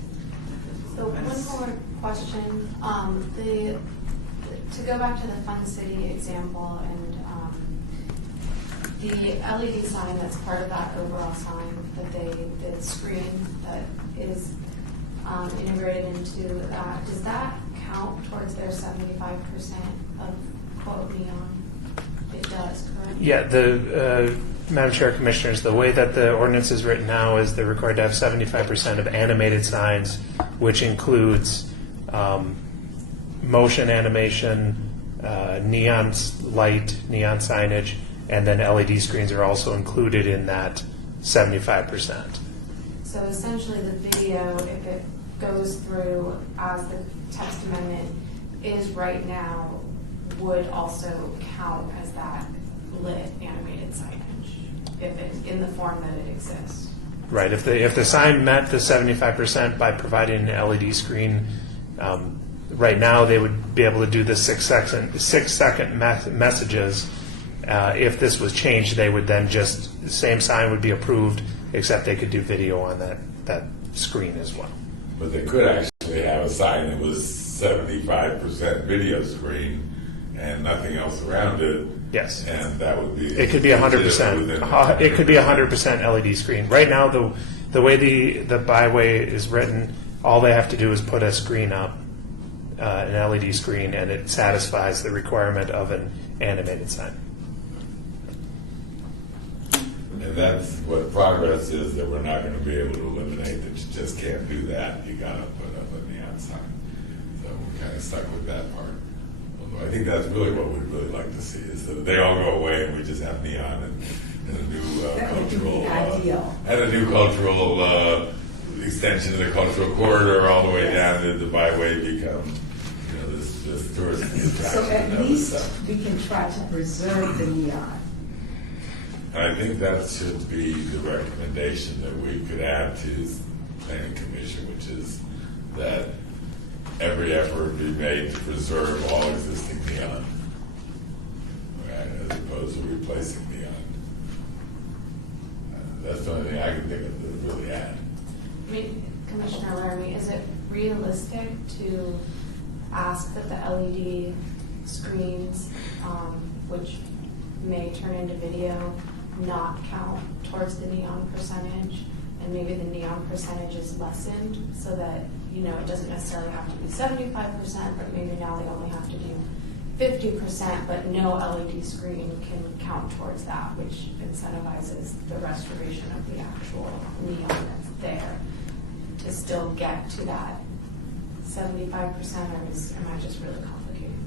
So one more question. To go back to the Fun City example and the LED sign that's part of that overall sign, the screen that is integrated into that, does that count towards their 75% of quote neon? It does, correct? Yeah, Madam Chair, Commissioners, the way that the ordinance is written now is they're required to have 75% of animated signs, which includes motion animation, neon light, neon signage, and then LED screens are also included in that 75%. So essentially the video, if it goes through as the text amendment is right now, would also count as that lit animated signage, if it's in the form that it exists. Right. If the sign met the 75% by providing an LED screen, right now they would be able to do the 6-second messages. If this was changed, they would then just the same sign would be approved, except they could do video on that screen as well. but they could actually have a sign that was 75% video screen and nothing else around it. Yes. And that would be. It could be 100%. It could be 100% LED screen. Right now, the way the byway is written, all they have to do is put a screen up, an LED screen, and it satisfies the requirement of an animated sign. And that's what progress is, that we're not going to be able to eliminate, that you just can't do that. You got to put up a neon sign. So we're kind of stuck with that part. Although I think that's really what we'd really like to see, is that they all go away and we just have neon and a new That would be cultural ideal. and a new cultural extension of the cultural corridor all the way down to the byway become, this tourist attraction. So at and least stuff. we can try to preserve the neon. I think that should be the recommendation that we could add to the planning commission, which is that every effort be made to preserve all existing neon, right, as opposed to replacing neon. That's the only thing I can think of to really add. I mean, Commissioner Laramie, is it realistic to ask that the LED screens, which may turn into video, not count towards the neon percentage, and maybe the neon percentage is lessened so that, it doesn't necessarily have to be 75%, but maybe now they only have to do 50%, but no LED screen can count towards that, which incentivizes the restoration of the actual neon that's there to still get to that 75%, or am I just really complicating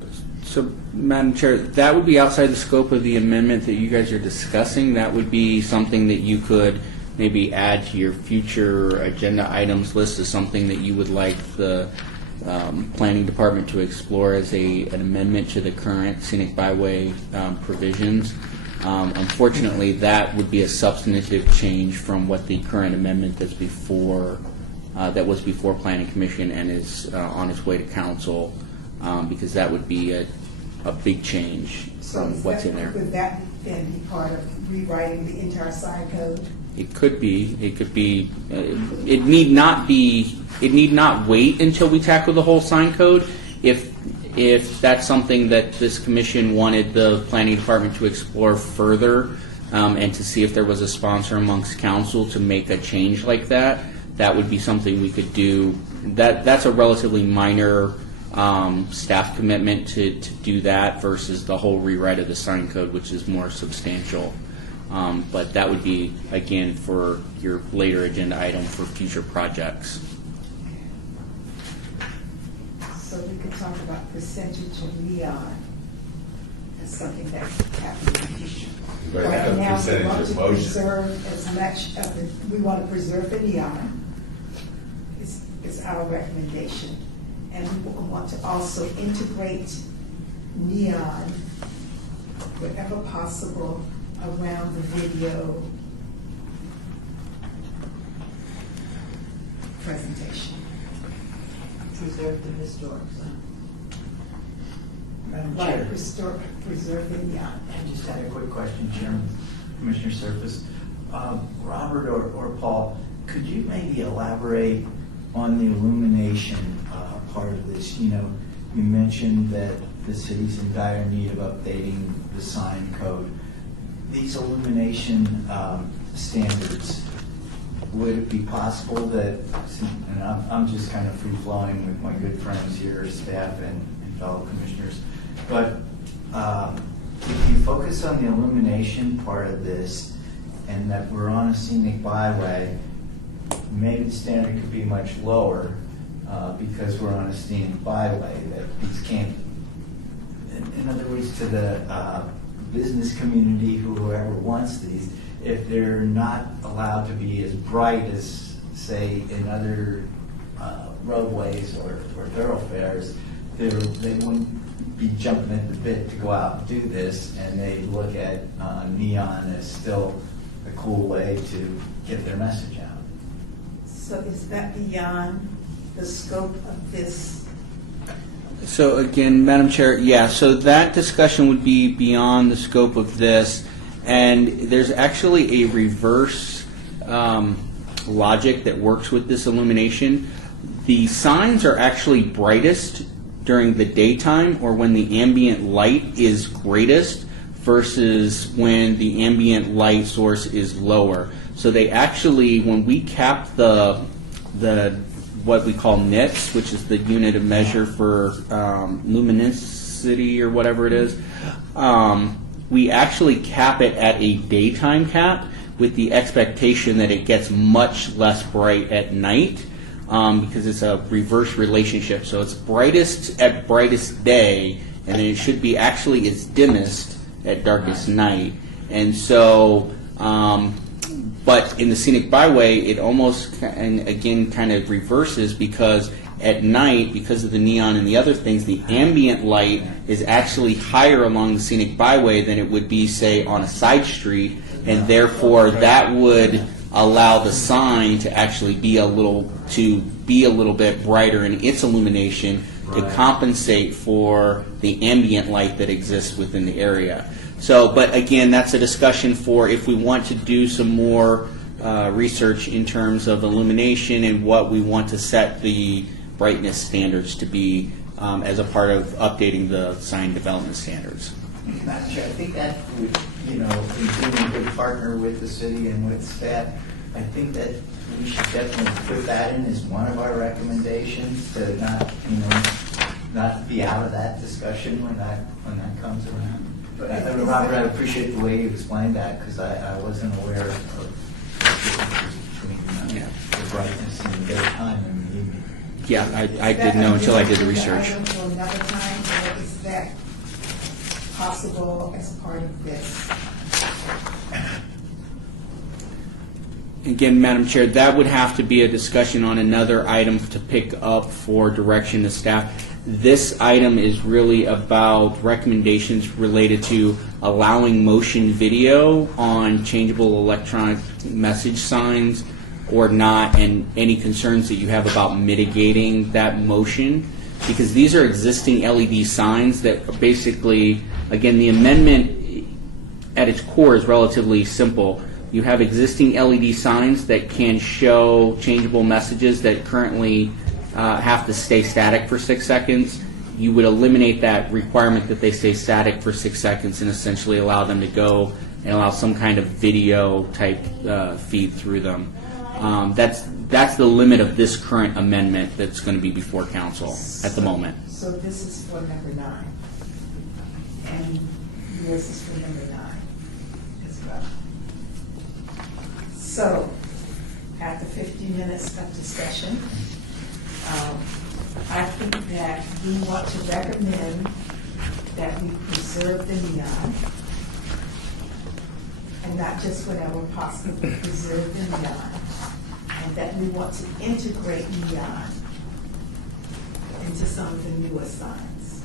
things? So, Madam Chair, that would be outside the scope of the amendment that you guys are discussing. That would be something that you could maybe add to your future agenda items list as something that you would like the planning department to explore as an amendment to the current scenic byway provisions. Unfortunately, that would be a substantive change from what the current amendment that's before that was before Planning Commission and is on its way to council, because that would be a big change So from is what's that- in there. Would that then be part of rewriting the entire sign code? It could be. It could be. It need not be. It need not wait until we tackle the whole sign code. If that's something that this commission wanted the planning department to explore further, and to see if there was a sponsor amongst council to make a change like that, that would be something we could do. That's a relatively minor staff commitment to do that versus the whole rewrite of the sign code, which is more substantial. But that would be, again, for your later agenda item for future projects. So we could talk about percentage of neon as something that happens in the future. Right, Right have now, we percentage want of to motion. preserve as much of the, we want to preserve the neon. It's our recommendation. And we want to also integrate neon wherever possible around the video presentation. Preserve the historic sign. Madam Right, Chair, preserve the neon. I just had a quick question, Chairman, Commissioner Surface. Robert or Paul, could you maybe elaborate on the illumination part of this? You know, you mentioned that the city's in dire need of updating the sign code. These illumination standards, would it be possible that, and I'm just kind of free-flowing with my good friends here, staff and fellow commissioners, but if you focus on the illumination part of this and that we're on a scenic byway, maybe the standard could be much lower because we're on a scenic byway, that these can't, in other words, to the business community, whoever wants these, if they're not allowed to be as bright as, say, in other roadways or thoroughfares, they wouldn't be jumping at the bit to go out and do this, and they look at neon as still a cool way to get their message out. So is that beyond the scope of this? So again, Madam Chair, yeah, so that discussion would be beyond the scope of this, and there's actually a reverse logic that works with this illumination. The signs are actually brightest during the daytime or when the ambient light is greatest versus when the ambient light source is lower. So they actually, when we cap the what we call nits, which is the unit of measure for luminosity or whatever it is, we actually cap it at a daytime cap with the expectation that it gets much less bright at night because it's a reverse relationship. So it's brightest at brightest day, and then it should be actually its dimmest at darkest night. And so, but in the scenic byway, it almost, and again, kind of reverses because at night, because of the neon and the other things, the ambient light is actually higher along the scenic byway than it would be, say, on a side street, and therefore that would allow the sign to actually be a little bit brighter in its illumination to compensate for the ambient light that exists within the area. So, but again, that's a discussion for if we want to do some more research in terms of illumination and what we want to set the brightness standards to be as a part of updating the sign development standards. Madam Chair, I think that would, in being a good partner with the city and with staff, I think that we should definitely put that in as one of our recommendations to not be out of that discussion when that comes around. But Robert, I appreciate the way you explained that because I wasn't aware of the differences between Yeah. the brightness in the daytime and the evening. Yeah, I didn't know until I did the research. Item for another time, or is that possible as part of this? Again, Madam Chair, that would have to be a discussion on another item to pick up for direction to staff. This item is really about recommendations related to allowing motion video on changeable electronic message signs or not, and any concerns that you have about mitigating that motion. Because these are existing LED signs that basically, again, the amendment at its core is relatively simple. You have existing LED signs that can show changeable messages that currently have to stay static for 6 seconds. You would eliminate that requirement that they stay static for 6 seconds and essentially allow them to go and allow some kind of video type feed through them. That's the limit of this current amendment that's going to be before council at the moment. So this is for number 9, and yours is for number 9 as well. So, after 50 minutes of discussion, I think that we want to recommend that we preserve the neon, and not just whatever possible, but preserve the neon, and that we want to integrate neon into some of the newer signs.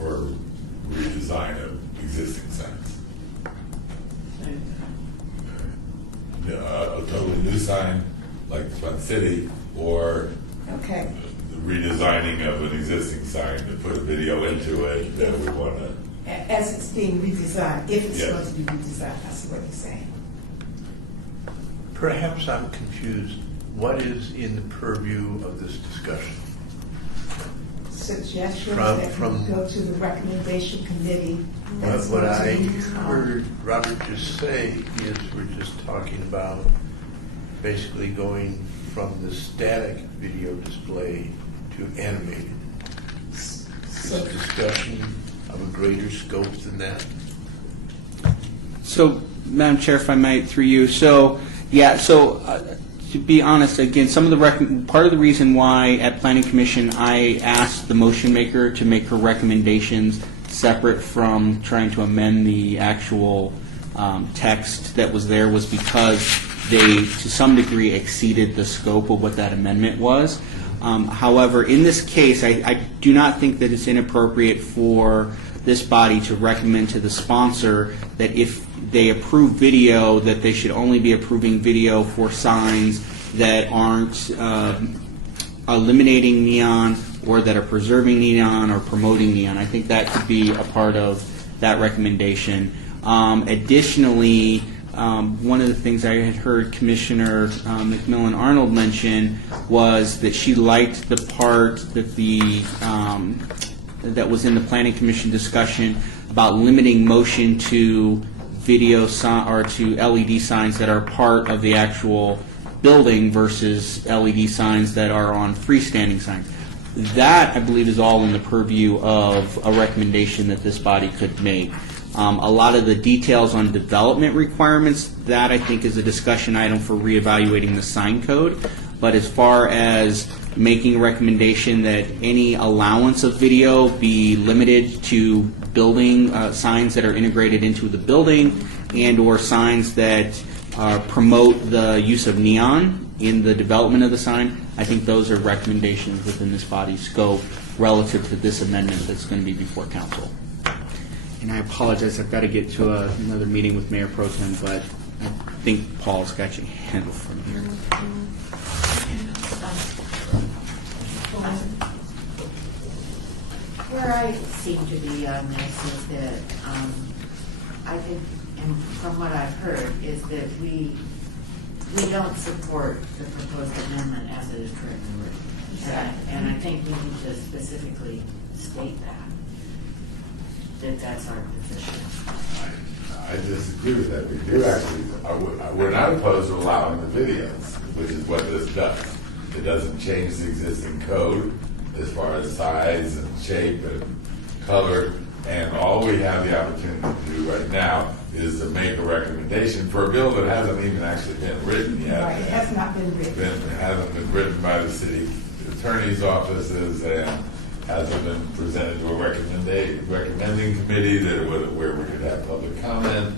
Or redesign of existing signs. A totally new sign like Fun City, or Okay. the redesigning of an existing sign to put a video into it that we want to. As it's being redesigned, if it's Yes. going to be redesigned, that's what you're saying. Perhaps I'm confused. What is in the purview of this discussion? Suggestions From- that from- we go to the recommendation committee. that's What going to I be, heard Robert just say is we're just talking about basically going from the static video display to animated. Is So, discussion of a greater scope than that? So, Madam Chair, if I might, through you. So, yeah, to be honest, again, some of the part of the reason why at Planning Commission I asked the motion maker to make her recommendations separate from trying to amend the actual text that was there was because they, to some degree, exceeded the scope of what that amendment was. However, in this case, I do not think that it's inappropriate for this body to recommend to the sponsor that if they approve video, that they should only be approving video for signs that aren't eliminating neon or that are preserving neon or promoting neon. I think that could be a part of that recommendation. Additionally, one of the things I had heard Commissioner McMillan Arnold mention was that she liked the part that that was in the Planning Commission discussion about limiting motion to video or to LED signs that are part of the actual building versus LED signs that are on freestanding signs. That, I believe, is all in the purview of a recommendation that this body could make. A lot of the details on development requirements, that I think is a discussion item for reevaluating the sign code. But as far as making a recommendation that any allowance of video be limited to building signs that are integrated into the building and or signs that promote the use of neon in the development of the sign, I think those are recommendations within this body's scope relative to this amendment that's going to be before council. And I apologize, I've got to get to another meeting with Mayor Pro Tem, but I think Paul's got you handled from here. Where I seem to be on this is that, I think, and from what I've heard, is that we don't support the proposed amendment as it is currently written. And I think we need to specifically state that that's our position. I disagree with that. We do actually, we're not opposed to allowing the videos, which is what this does. It doesn't change the existing code as far as size and shape and color. And all we have the opportunity to do right now is to make a recommendation for a bill that hasn't even actually been written yet. Right, it has not been written. It hasn't been written by the city attorney's offices and hasn't been presented to a recommending committee where we could have public comment.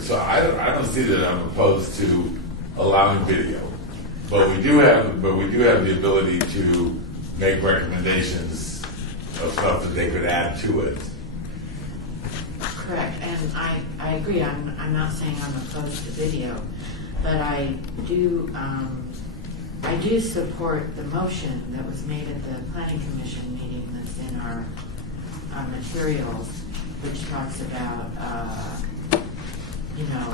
So I don't see that I'm opposed to allowing video, but we do have the ability to make recommendations of stuff that they could add to it. Correct, and I agree, I'm not saying I'm opposed to video, but I do support the motion that was made at the planning commission meeting that's in our materials, which talks about,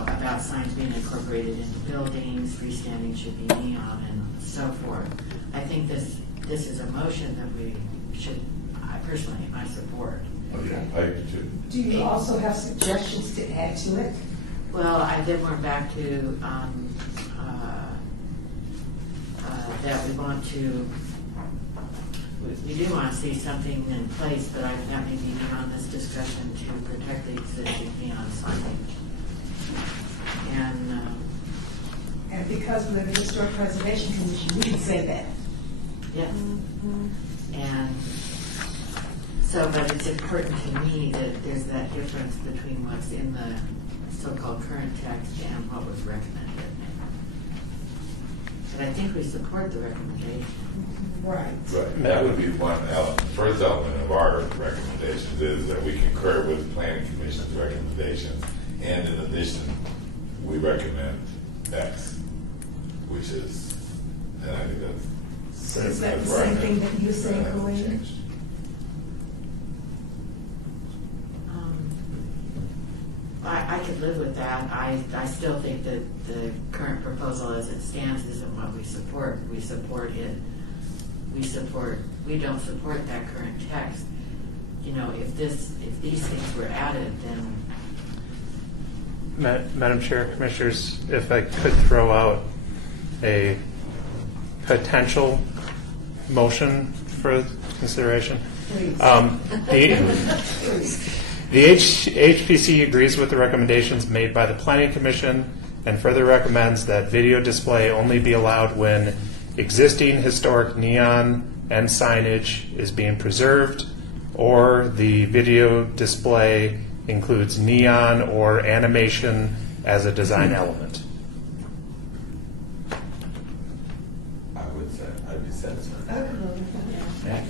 about signs being incorporated into buildings, freestanding should be neon and so forth. I think this is a motion that we should, I support. Oh, yeah, I do too. Do you also have suggestions to add to it? Well, then we're back to that we want to, we do want to see something in place, but I that may be beyond this discussion to protect the existing neon signage. And because we're the Historic Preservation Commission, we can say that. Yeah. And so, but it's important to me that there's that difference between what's in the so-called current text and what was recommended. But I think we support the recommendation. Right. Right. That would be one element. First element of our recommendations is that we concur with the Planning Commission's recommendations, and in addition, we recommend X, which is, and I think that's. Is that the same thing that you're saying, Kareem? I could live with that. I still think that the current proposal as it stands isn't what we support. We support it. We don't support that current text. If these things were added, then. Madam Chair, Commissioners, if I could throw out a potential motion for consideration. Please. The HPC agrees with the recommendations made by the Planning Commission and further recommends that video display only be allowed when existing historic neon and signage is being preserved, or the video display includes neon or animation as a design element. I'd be satisfied. I could live with that.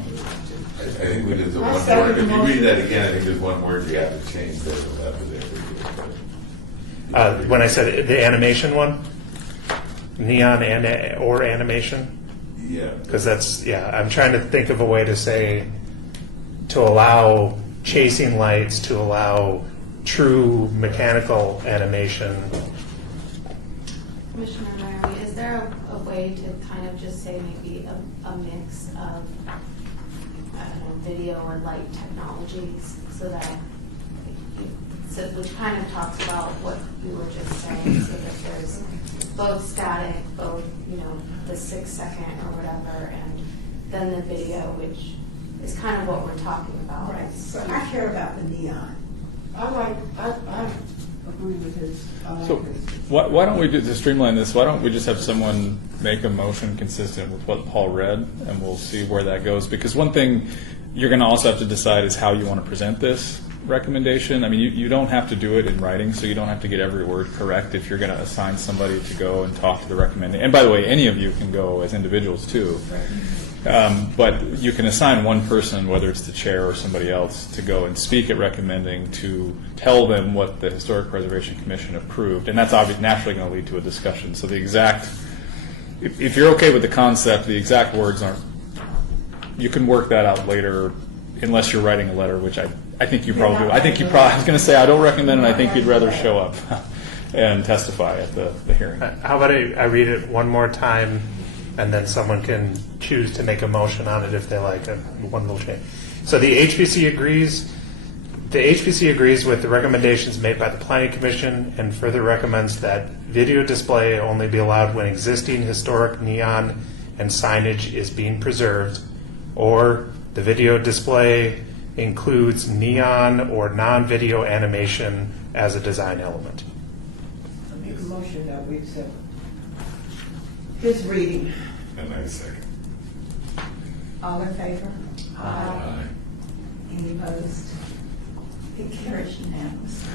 I think we did the I one second word. the If you motion. read that again, I think there's one word you have to change there. When I said the animation one, neon and or animation, Yeah. because that's I'm trying to think of a way to say to allow chasing lights, to allow true mechanical animation. Commissioner Mary, is there a way to kind of just say maybe a mix of video or light technologies so that, which kind of talks about what we were just saying, so that there's both static, both, the 6 second or whatever, and then the video, which is kind of what we're talking about. Right, so I care about the neon. I agree with his. So why don't we do, to streamline this, why don't we just have someone make a motion consistent with what Paul read, and we'll see where that goes. Because one thing you're going to also have to decide is how you want to present this recommendation. I mean, you don't have to do it in writing, so you don't have to get every word correct if you're going to assign somebody to go and talk to the recommendation. And by the way, any of you can go as individuals too. But you can assign one person, whether it's the chair or somebody else, to go and speak at recommending, to tell them what the Historic Preservation Commission approved. And that's obviously naturally going to lead to a discussion. So the exact, if you're okay with the concept, the exact words aren't, you can work that out later unless you're writing a letter, which I think you probably do. I was going to say I don't recommend it. I think you'd rather show up and testify at the hearing. How about I read it one more time, and then someone can choose to make a motion on it if they like one little change. So the HPC agrees with the recommendations made by the Planning Commission and further recommends that video display only be allowed when existing historic neon and signage is being preserved, or the video display includes neon or non-video animation as a design element. I make a motion that we accept his reading. And I second. All in favor? Aye. Any opposed? It carries unanimously.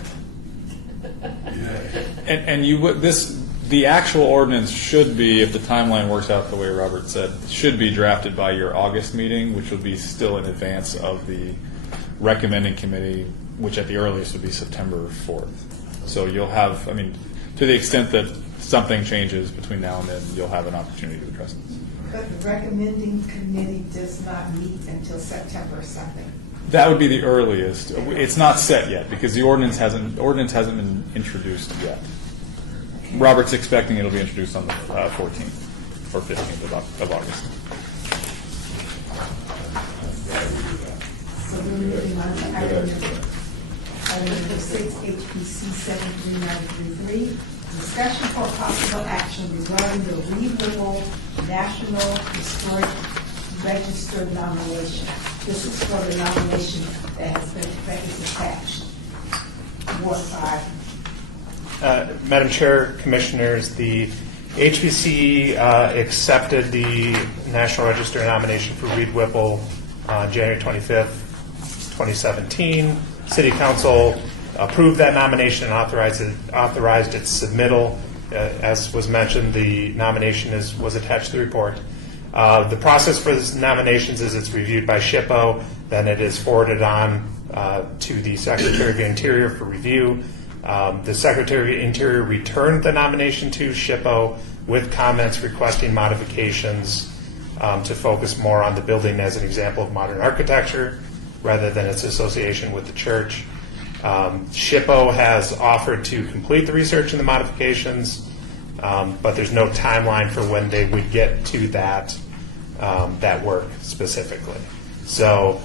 Yeah. And you would, the actual ordinance should be, if the timeline works out the way Robert said, should be drafted by your August meeting, which will be still in advance of the recommending committee, which at the earliest would be September 4th. So you'll have, I mean, to the extent that something changes between now and then, you'll have an opportunity to address this. But the recommending committee does not meet until September or something. That would be the earliest. It's not set yet because the ordinance hasn't been introduced yet. Robert's expecting it'll be introduced on the 14th or 15th of August. So we're moving on to item number 6, HPC 73933. Discussion for possible action regarding the Reed Whipple National Historic Register nomination. This is for the nomination that is attached. Ward 5. Madam Chair, Commissioners, the HBC accepted the National Register nomination for Reed Whipple on January 25th, 2017. City Council approved that nomination and authorized its submittal. As was mentioned, the nomination was attached to the report. The process for this nominations is it's reviewed by SHPO, then it is forwarded on to the Secretary of the Interior for review. The Secretary of the Interior returned the nomination to SHPO with comments requesting modifications to focus more on the building as an example of modern architecture rather than its association with the church. SHPO has offered to complete the research and the modifications, but there's no timeline for when they would get to that work specifically. So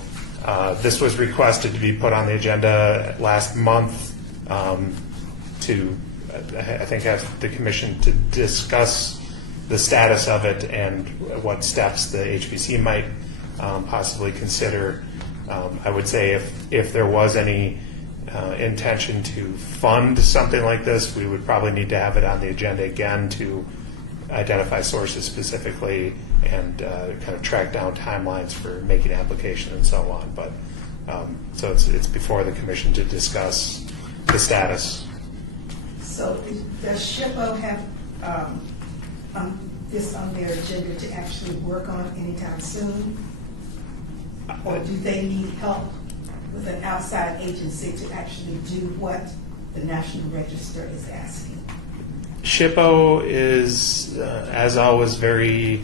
this was requested to be put on the agenda last month to, I think, have the commission to discuss the status of it and what steps the HBC might possibly consider. I would say if there was any intention to fund something like this, we would probably need to have it on the agenda again to identify sources specifically and kind of track down timelines for making application and so on. But so it's before the commission to discuss the status. So does SHPO have this on their agenda to actually work on anytime soon? Or do they need help with an outside agency to actually do what the National Register is asking? SHPO is, as always, very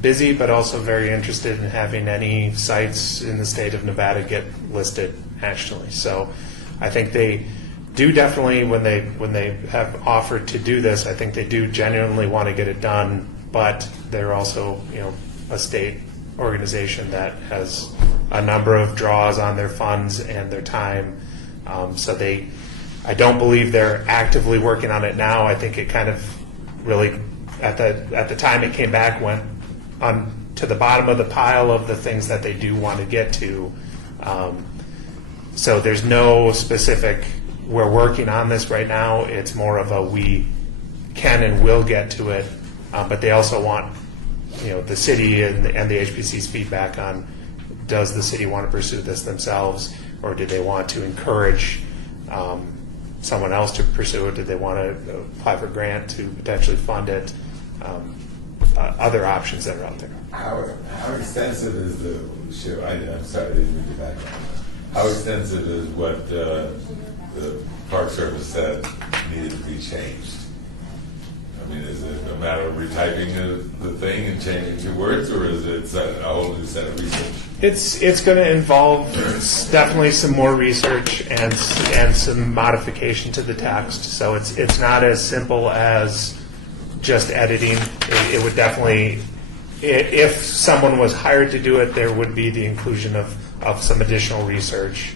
busy, but also very interested in having any sites in the state of Nevada get listed nationally. So I think they do definitely, when they have offered to do this, I think they do genuinely want to get it done, but they're also, a state organization that has a number of draws on their funds and their time. So I don't believe they're actively working on it now. I think it kind of really, at the time it came back, went on to the bottom of the pile of the things that they do want to get to. So there's no specific, we're working on this right now. It's more of a we can and will get to it. But they also want, the city and the HPC's feedback on, does the city want to pursue this themselves, or do they want to encourage someone else to pursue it? Do they want to apply for a grant to potentially fund it? Other options that are out there. How extensive is the show? I'm sorry, I didn't read the background. How extensive is what the Park Service said needed to be changed? I mean, is it a matter of retyping the thing and changing 2 words, or is it a whole new set of research? It's going to involve definitely some more research and some modification to the text. So it's not as simple as just editing. It would definitely, if someone was hired to do it, there would be the inclusion of some additional research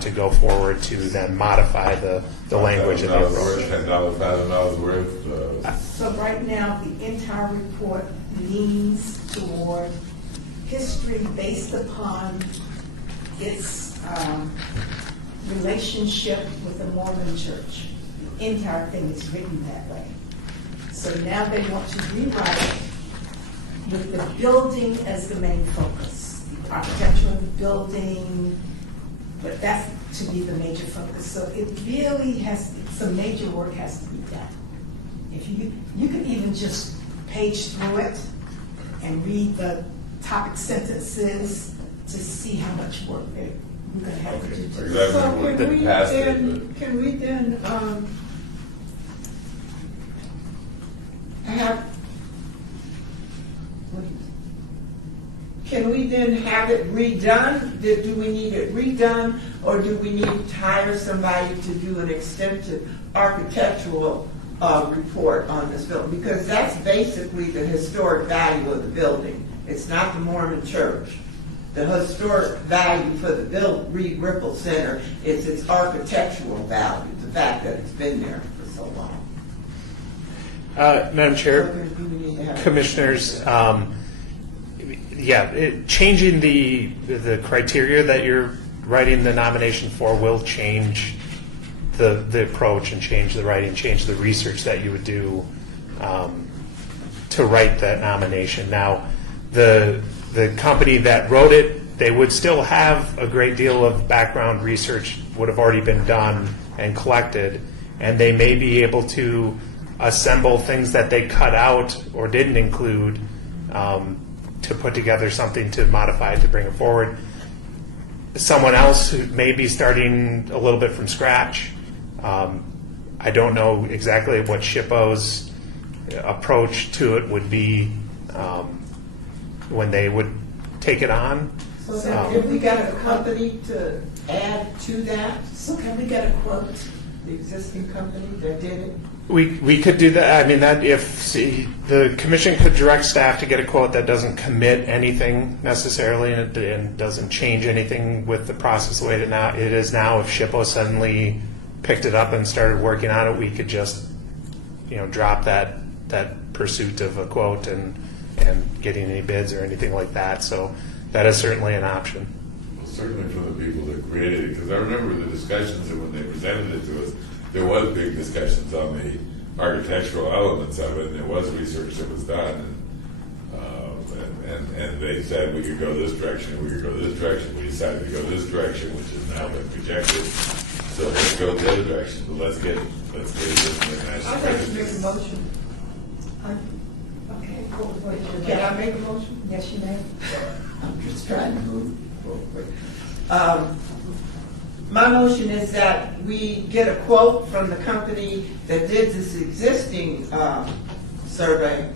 to go forward to then modify the language and the approach. $10, $1,000 worth. So right now, the entire report leans toward history based upon its relationship with the Mormon Church. The entire thing is written that way. So now they want to rewrite it with the building as the main focus, the architecture of the building, but that's to be the major focus. So it really some major work has to be done. If you can even just page through it and read the topic sentences to see how much work we're going to have to do. Because So I've can been we past it, then, but can we then, have, can we then have it redone? Do we need it redone, or do we need to hire somebody to do an extensive architectural report on this building? Because that's basically the historic value of the building. It's not the Mormon Church. The historic value for the Reed Ripple Center is its architectural value, the fact that it's been there for so long. Madam Chair, So do we need to have- Commissioners, changing the criteria that you're writing the nomination for will change the approach and change the writing, change the research that you would do to write that nomination. Now, the company that wrote it, they would still have a great deal of background research would have already been done and collected, and they may be able to assemble things that they cut out or didn't include to put together something to modify to bring it forward. Someone else who may be starting a little bit from scratch. I don't know exactly what SHPO's approach to it would be when they would take it on. So then if we got a company to add to that, So can we get a quote? the existing company that did it? We could do that. I mean, that if the commission could direct staff to get a quote that doesn't commit anything necessarily and doesn't change anything with the process the way it is now. If SHPO suddenly picked it up and started working on it, we could just drop that pursuit of a quote and getting any bids or anything like that. So that is certainly an option. well, certainly from the people that created it, because I remember the discussions and when they presented it to us, there was big discussions on the architectural elements of it, and there was research that was done, and they said we could go this direction, we could go this direction. We decided to go this direction, which has now been rejected. So let's go the other direction. But let's get it this I'd like to make a motion. Okay. What is your- Can I make a motion? Yes, you may. I'm just trying to move real quick. My motion is that we get a quote from the company that did this existing survey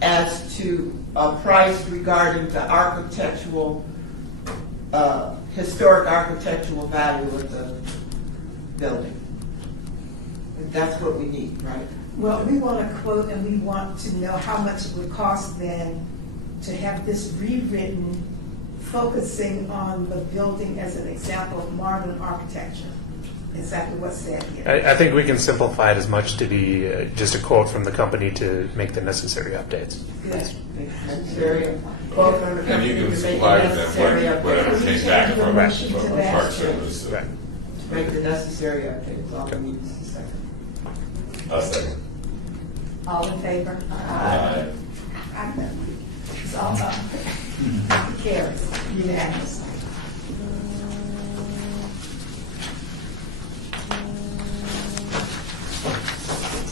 as to a price regarding the architectural, historic architectural value of the building. That's what we need, right? Well, we want a quote and we want to know how much it would cost then to have this rewritten, focusing on the building as an example of modern architecture. Exactly what's said here. I think we can simplify it as much to be just a quote from the company to make the necessary updates. Good. Necessary. Quote from the And company you to can make the supply to necessary them whatever updates. came back from Motion to that. Park Service. Right. To make the necessary updates. All we need is a second. A second. All in favor? Aye. It's all done. Carries unanimously.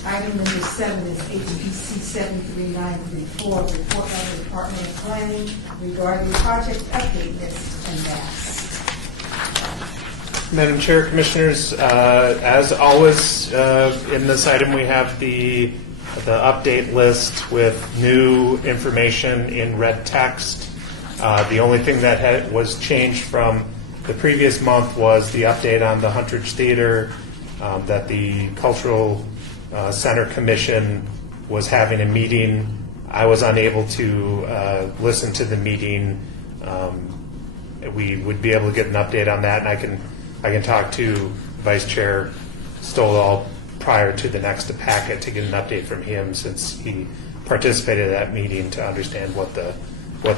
Item number 7 is HPC 73934, report of the Department of Planning regarding project update list and maps. Madam Chair, Commissioners, as always, in this item we have the update list with new information in red text. The only thing that was changed from the previous month was the update on the Huntridge Theater, that the Cultural Center Commission was having a meeting. I was unable to listen to the meeting. We would be able to get an update on that, and I can talk to Vice Chair Stolall prior to the next packet to get an update from him, since he participated in that meeting, to understand what the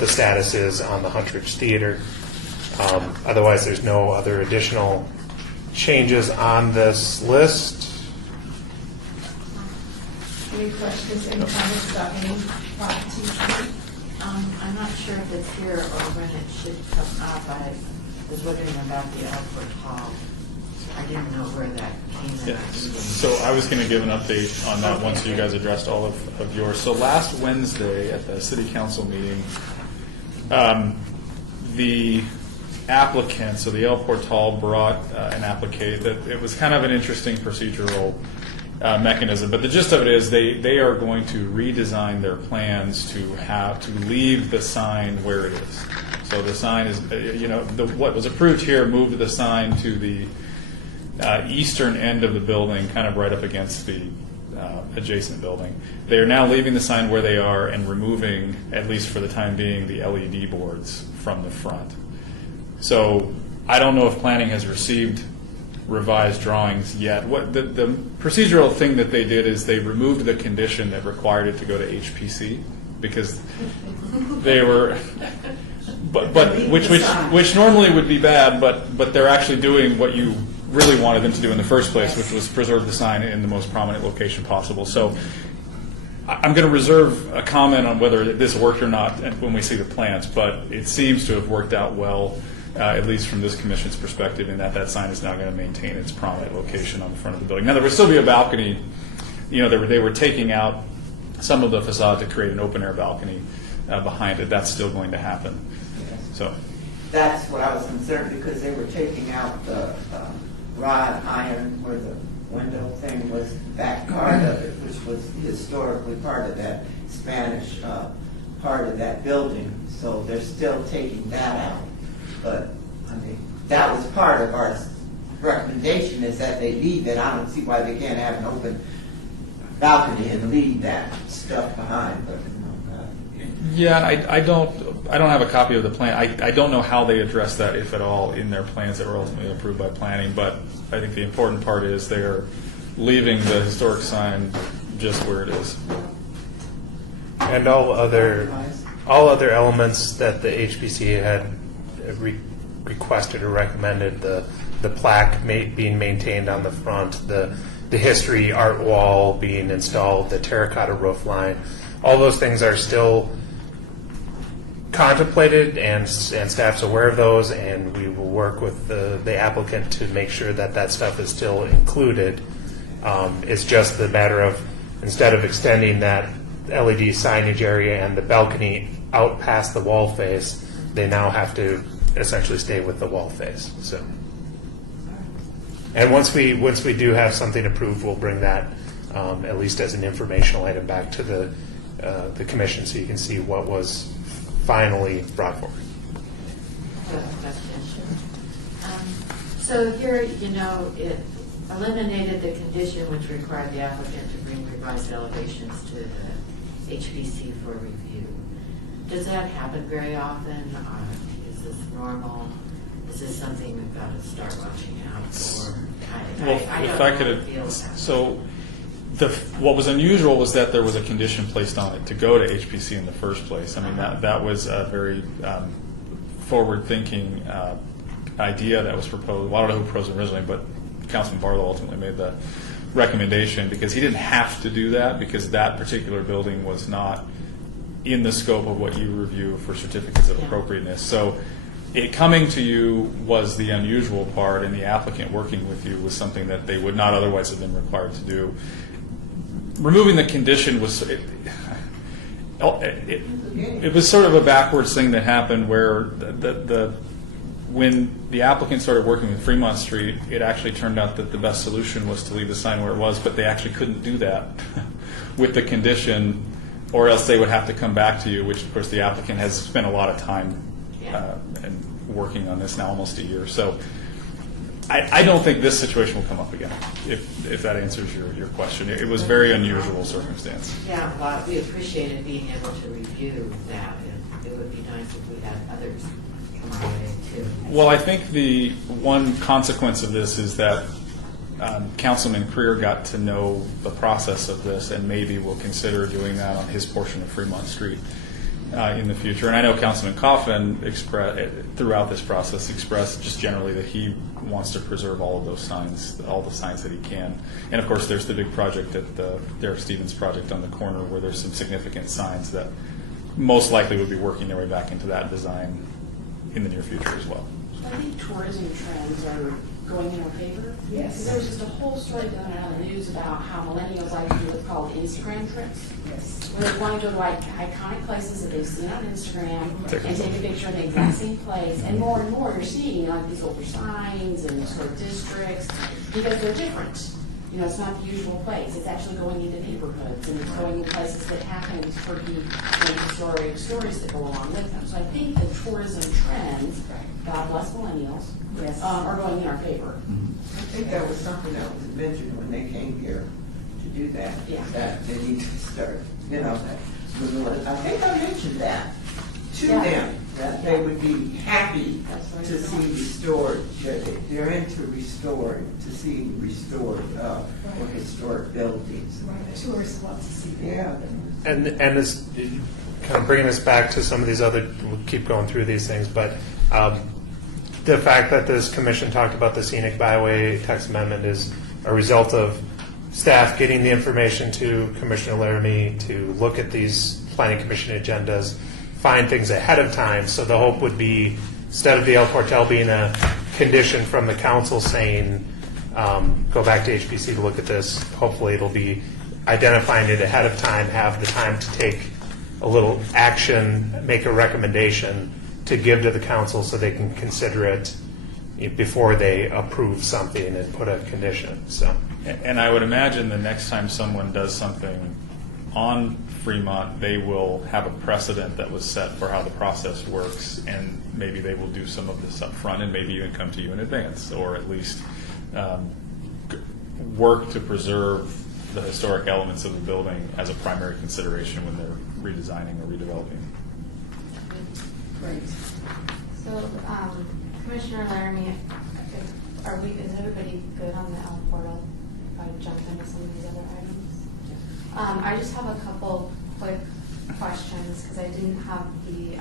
status is on the Huntridge Theater. Otherwise, there's no other additional changes on this list. Any questions, any comments about any properties? I'm not sure if it's here or when it should come up. I was wondering about the Alfred Hall. I didn't know where that came in. Yeah. So I was going to give an update on that once you guys addressed all of yours. So last Wednesday at the city council meeting, the applicant, so the El Portal, brought an application that it was kind of an interesting procedural mechanism. But the gist of it is they are going to redesign their plans to leave the sign where it is. So the sign is, what was approved here moved the sign to the eastern end of the building, kind of right up against the adjacent building. They are now leaving the sign where they are and removing, at least for the time being, the LED boards from the front. So I don't know if planning has received revised drawings yet. What the procedural thing that they did is they removed the condition that required it to go to HPC because they were, which normally would be bad, but they're actually doing what you really wanted them to do in the first place, which was preserve the sign in the most prominent location possible. So I'm going to reserve a comment on whether this worked or not when we see the plans, but it seems to have worked out well, at least from this commission's perspective, in that sign is now going to maintain its prominent location on the front of the building. Now, there will still be a balcony. They were taking out some of the facade to create an open-air balcony behind it. That's still going to happen. Yes. So That's what I was concerned, because they were taking out the wrought iron where the window thing was, that part of it, which was historically part of that Spanish part of that building. So they're still taking that out. But, I mean, that was part of our recommendation, is that they leave it. I don't see why they can't have an open balcony and leave that stuff behind. But, yeah, I don't have a copy of the plan. I don't know how they address that, if at all, in their plans that were ultimately approved by planning. But I think the important part is they are leaving the historic sign just where it is. And all other elements that the HPC had requested or recommended, the plaque being maintained on the front, the history art wall being installed, the terracotta roof line, all those things are still contemplated, and staff's aware of those, and we will work with the applicant to make sure that stuff is still included. It's just the matter of, instead of extending that LED signage area and the balcony out past the wall face, they now have to essentially stay with the wall face. So, and once we do have something approved, we'll bring that at least as an informational item back to the commission, so you can see what was finally brought forward. So here, it eliminated the condition which required the applicant to bring revised elevations to the HPC for review. Does that happen very often? Is this normal? Is this something we've got to start watching out for? What was unusual was that there was a condition placed on it to go to HPC in the first place. I mean, that was a very forward-thinking idea that was proposed. Well, I don't know who proposed it originally, but Councilman Barlow ultimately made the recommendation, because he didn't have to do that, because that particular building was not in the scope of what you review for certificates of appropriateness. So it coming to you was the unusual part, and the applicant working with you was something that they would not otherwise have been required to do. Removing the condition was it was sort of a backwards thing that happened, where when the applicant started working with Fremont Street, it actually turned out that the best solution was to leave the sign where it was, but they actually couldn't do that with the condition, or else they would have to come back to you, which of course the applicant has spent a lot of time and working on this now, almost a year. So I don't think this situation will come up again, if that answers your question. It was very unusual circumstance. Yeah, well, we appreciated being able to review that. It would be nice if we had others come our way too. Well, I think the one consequence of this is that Councilman Creer got to know the process of this, and maybe will consider doing that on his portion of Fremont Street in the future. And I know Councilman Coffin throughout this process expressed just generally that he wants to preserve all of those signs, all the signs that he can. And of course, there's the big project at the Derek Stevens project on the corner where there's some significant signs that most likely would be working their way back into that design in the near future as well. I think tourism trends are going in our favor. Yes. Because there was just a whole story going on in the news about how millennials like to do what's called Instagram trips. Yes. Where they want to go to like iconic places that they've seen on Instagram Take a and take a picture of the exact same place. And more you're seeing like these older signs and sort of districts because they're different. You know, it's not the usual place. It's actually going into neighborhoods and it's going into places that happen to sort of be historic stories that go along with them. So I think the tourism trends, God bless millennials, Yes. are going in our favor. I think that was something that was mentioned when they came here to do that. Yeah. That they need to start, you know, I think I mentioned that to Yeah. them, that they would be happy That's very to see cool. restored, they're into restored, to see restored, or historic buildings. Right, the tourists want to see that. Yeah. And this kind of bringing us back to some of these other, we'll keep going through these things, but the fact that this commission talked about the scenic byway text amendment is a result of staff getting the information to Commissioner Laramie to look at these planning commission agendas, find things ahead of time. So the hope would be, instead of the El Portel being a condition from the council saying, go back to HPC to look at this, hopefully it'll be identifying it ahead of time, have the time to take a little action, make a recommendation to give to the council so they can consider it before they approve something and put a condition. So, And I would imagine the next time someone does something on Fremont, they will have a precedent that was set for how the process works, and maybe they will do some of this up front and maybe even come to you in advance, or at least work to preserve the historic elements of the building as a primary consideration when they're redesigning or redeveloping. Great. So, Commissioner Laramie, is everybody good on the L portal? If I jump into some of these other items? I just have a couple quick questions because I didn't have the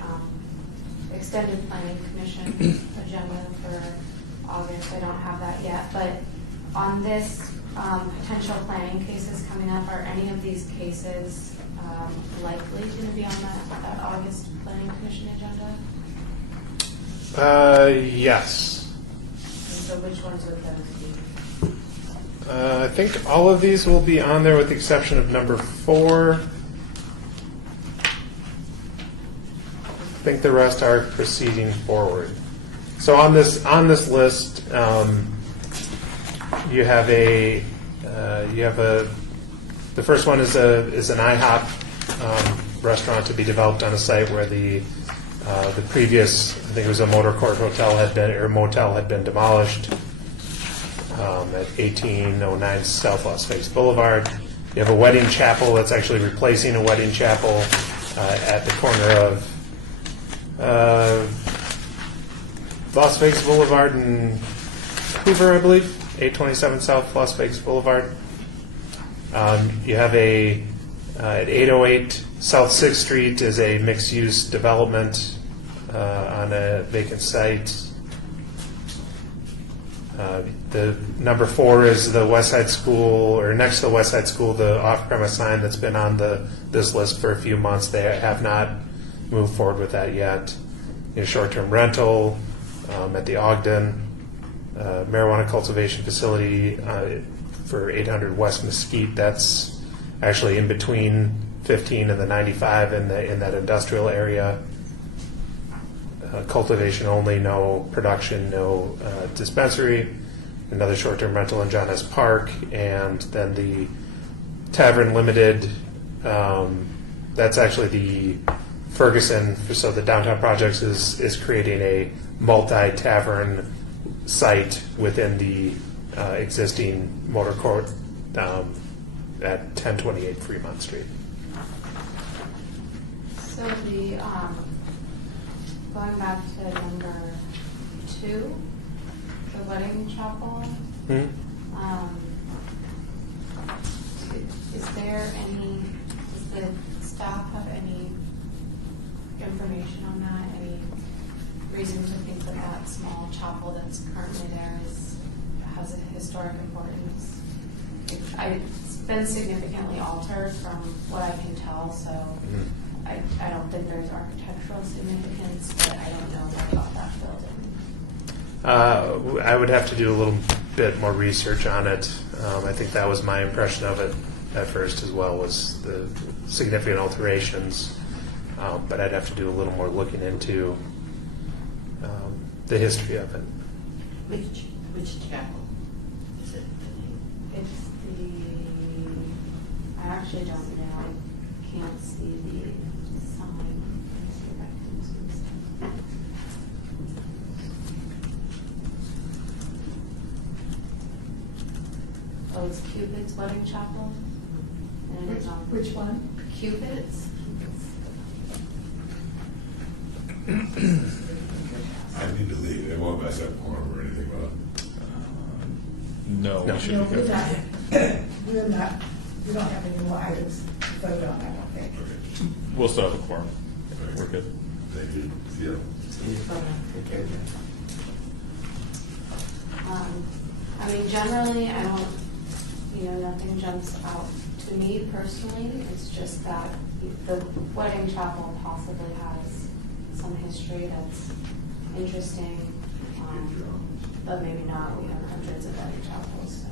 extended planning commission agenda for August. I don't have that yet, but on this potential planning cases coming up, are any of these cases likely going to be on that August planning commission agenda? yes. And so which ones would those be? I think all of these will be on there with the exception of number 4. I think the rest are proceeding forward. So on this list, you have the first one is an IHOP restaurant to be developed on a site where the previous, I think it was a motor court hotel motel had been demolished at 1809 South Las Vegas Boulevard. You have a wedding chapel that's actually replacing a wedding chapel at the corner of Las Vegas Boulevard and Hoover, I believe, 827 South Las Vegas Boulevard. You have at 808 South 6th Street is a mixed-use development on a vacant site. The number 4 is the West Side School, or next to the West Side School, the off-premise sign that's been on this list for a few months. They have not moved forward with that yet. Short-term rental at the Ogden, marijuana cultivation facility for 800 West Mesquite. That's actually in between 15 and the 95 in that industrial area. Cultivation only, no production, no dispensary. Another short-term rental in John S. Park, and then the Tavern Limited. That's actually the Ferguson. So the downtown projects is creating a multi-tavern site within the existing motor court at 1028 Fremont Street. So the, going back to number 2, the wedding chapel, is there any, does the staff have any reason to think that that small chapel that's currently there has a historic importance. It's been significantly altered from what I can tell, so I don't think there's architectural significance, but I don't know more about that building. I would have to do a little bit more research on it. I think that was my impression of it at first as well, was the significant alterations. But I'd have to do a little more looking into the history of it. Which chapel is it? It's I actually don't know. I can't see the sign. Let me see if I can zoom in. Oh, it's Cupid's Wedding Chapel. And it's on Which one? Cupid's. I need to leave. They won't mess up quorum or anything, but No, No. we should No, be we're good. not, we don't have any more items to vote on, I don't think. We'll still have a quorum. We're good. thank you. See ya. I mean, generally, I don't, nothing jumps out to me personally. It's just that the wedding chapel possibly has some history that's interesting, but maybe not. We have hundreds of wedding chapels, so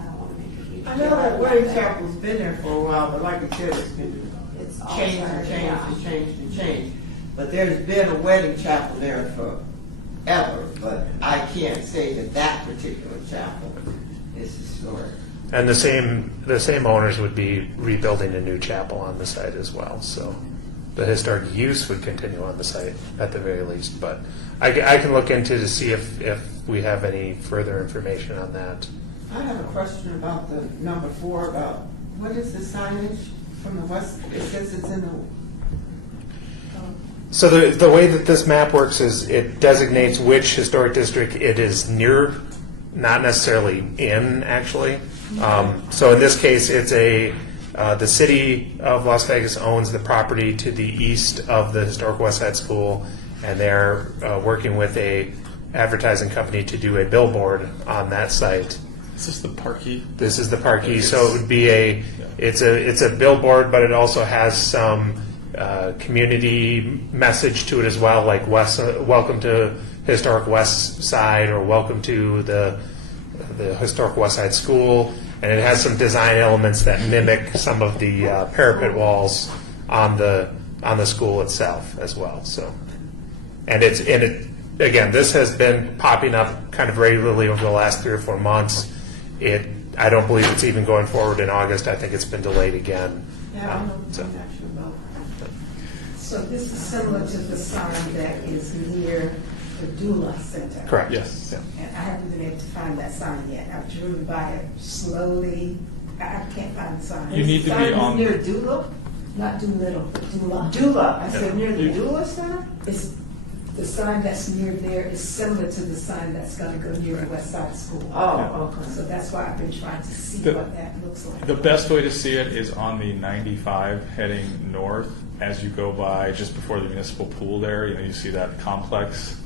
I don't want to make a huge. I know that wedding chapel's been there for a while, but like I said, it's been It's changed and altered, changed yeah. and changed and changed. But there's been a wedding chapel there forever, but I can't say that that particular chapel is historic. And the same owners would be rebuilding a new chapel on the site as well. So the historic use would continue on the site at the very least. But I can look into to see if we have any further information on that. I have a question about the number 4, about what is the signage from the west? It says it's in the. So the way that this map works is it designates which historic district it is near, not necessarily in, actually. So in this case, it's the city of Las Vegas owns the property to the east of the historic West Side School, and they're working with a advertising company to do a billboard on that site. Is this the Parkey? This is the Parkey, so it would be it's a billboard, but it also has some community message to it as well, like welcome to historic West Side, or welcome to the historic West Side School, and it has some design elements that mimic some of the parapet walls on the school itself as well. So, and again, this has been popping up kind of regularly over the last 3 or 4 months. I don't believe it's even going forward in August. I think it's been delayed again. Yeah, I know So- the actual about. So this is similar to the sign that is near the Dula Center. Correct. Yes. Yeah. And I haven't been able to find that sign yet. I've driven by it slowly. I can't find the sign. You need to be on. Near Dula? Not Doolittle, but Dula. Dula, I said near the You- Dula Center? It's, the sign that's near there is similar to the sign that's gonna go near the West Side School. Oh, okay. So that's why I've been trying to see The- what that looks like. The best way to see it is on the 95 heading north as you go by just before the municipal pool there. You see that complex.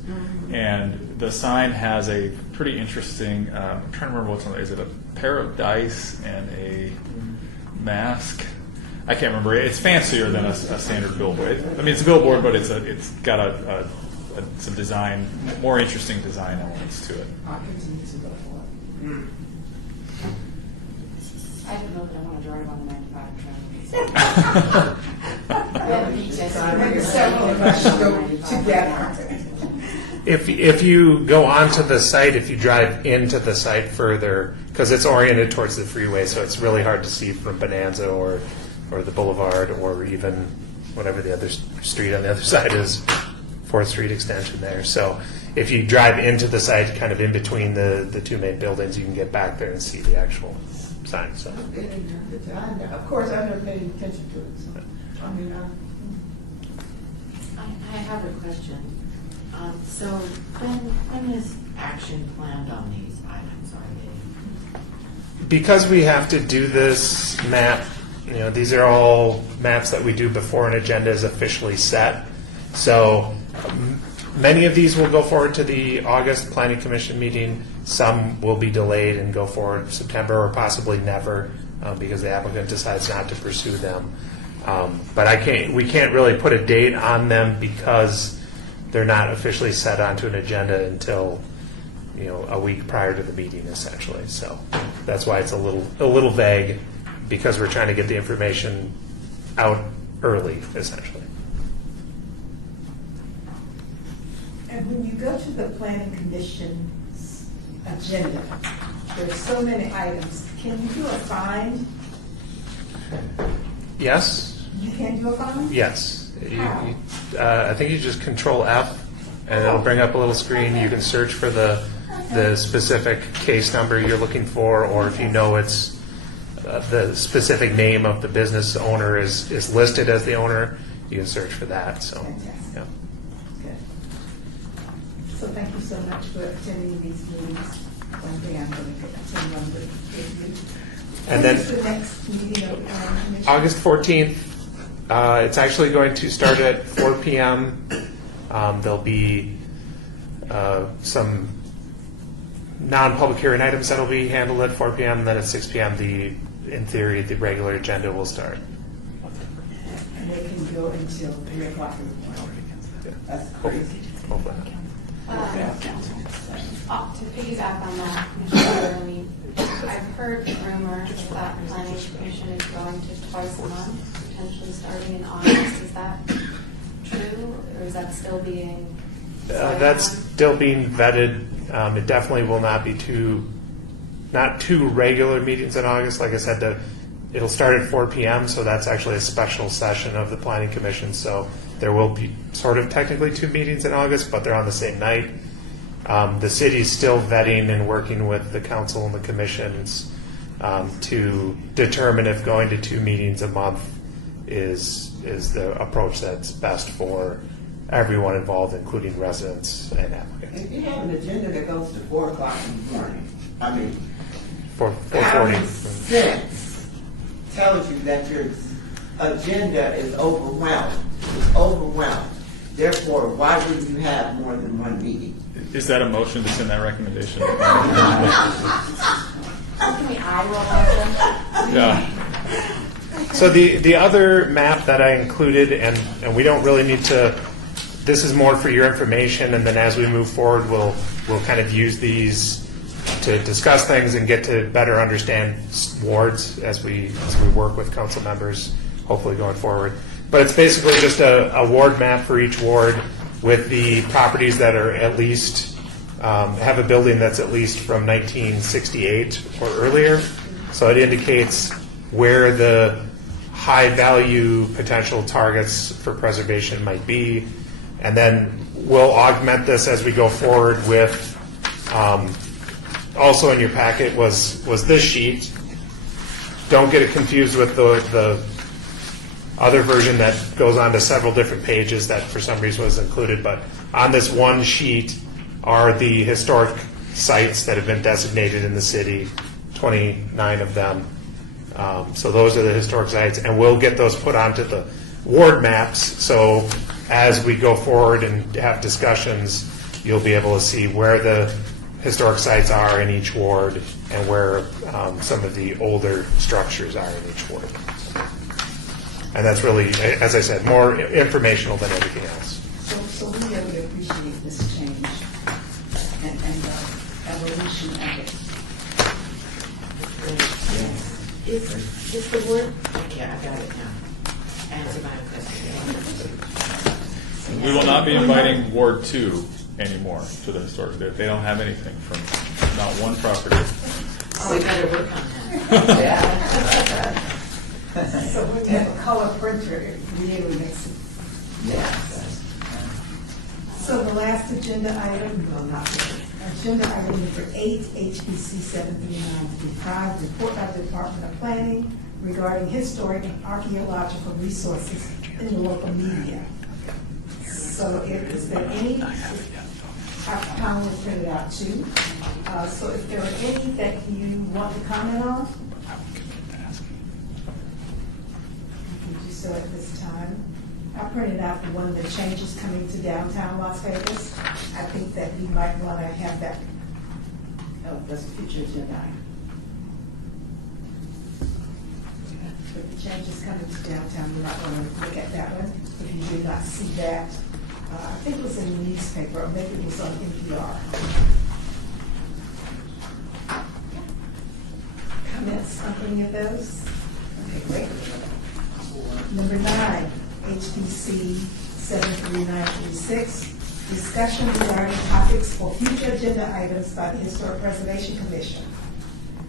And the sign has a pretty interesting, I'm trying to remember what's on it. Is it a pair of dice and a mask? I can't remember. It's fancier than a standard billboard. I mean, it's a billboard, but it's got some design, more interesting design elements to it. I'll continue to look for it. I don't know that I want to drive on the 95 train. Maybe several of us should go together. If you go onto the site, if you drive into the site further, because it's oriented towards the freeway, so it's really hard to see from Bonanza or the Boulevard, or even whatever the other street on the other side is, 4th Street extension there. So if you drive into the site, kind of in between the 2 main buildings, you can get back there and see the actual sign. So. Of course, I've never paid attention to it, so, I mean, I have a question. So when is action planned on these items? Are they? Because we have to do this map, these are all maps that we do before an agenda is officially set. So Many of these will go forward to the August Planning Commission meeting. Some will be delayed and go forward September or possibly never because the applicant decides not to pursue them. But we can't really put a date on them because they're not officially set onto an agenda until a week prior to the meeting, essentially. So that's why it's a little vague, because we're trying to get the information out early, essentially. And when you go to the planning commission's agenda, there's so many items. Can you do a find? Yes. You can do a find? Yes. How? I think you just Control F, and it'll bring up a little screen. You can search for the specific case number you're looking for, or if you know it's the specific name of the business owner is listed as the owner, you can search for that. So, yeah. Good. So thank you so much for attending these meetings. One day I'm going to attend one with you. And When then is the next meeting of the planning commission? August 14th, it's actually going to start at 4 p.m. There'll be some non-public hearing items that'll be handled at 4 p.m. And then at 6 p.m., in theory, the regular agenda will start. And they can go until 3 o'clock in the morning. That's crazy. Hopefully. To piggyback on that, Commissioner Laramie, I've heard rumors that planning commission is going to twice a month, potentially starting in August. Is that true, or is that still being decided That's on? still being vetted. It definitely will not be not two regular meetings in August. Like I said, it'll start at 4 p.m., so that's actually a special session of the Planning Commission. So there will be sort of technically two meetings in August, but they're on the same night. The city's still vetting and working with the council and the commissions to determine if going to two meetings a month is the approach that's best for everyone involved, including residents and applicants. If you have an agenda that goes to 4 o'clock in the morning, I mean, 4:40. common sense tells you that your agenda is overwhelmed. It's overwhelmed. Therefore, why wouldn't you have more than one meeting? Is that a motion to send that recommendation? Can we eye roll over? Yeah. So the other map that I included, and we don't really need to, this is more for your information, and then as we move forward, we'll kind of use these to discuss things and get to better understand wards as we work with council members, hopefully going forward. But it's basically just a ward map for each ward with the properties that are at least, have a building that's at least from 1968 or earlier. So it indicates where the high value potential targets for preservation might be. And then we'll augment this as we go forward with, also in your packet was this sheet. Don't get it confused with the other version that goes on to several different pages that for some reason was included. But on this one sheet are the historic sites that have been designated in the city, 29 of them. So those are the historic sites, and we'll get those put onto the ward maps. So as we go forward and have discussions, you'll be able to see where the historic sites are in each ward and where some of the older structures are in each ward. And that's really, as I said, more informational than everything else. So we really appreciate this change and the evolution of it. Is the word, okay, I got it now. Answer my question. We will not be inviting Ward 2 anymore to the historic. They don't have anything from not one property. Oh, we better work on that. So we have a color printer, it really makes it. So the last agenda item, well, not really. Agenda item number 8, HBC 73935, report by the Department of Planning regarding historic and archaeological resources in the local media. So is there any, I kindly printed out too. So if there are any that you want to comment on? You can do so at this time. I printed out the one of the changes coming to downtown Las Vegas. I think that we might want to have that, oh, that's a future agenda item. With the changes coming to downtown, you might want to look at that one. If you did not see that, I think it was in the newspaper, or maybe it was on NPR. Comments on any of those? Okay, great. Number 9, HBC 73936, discussion regarding topics for future agenda items by the Historic Preservation Commission.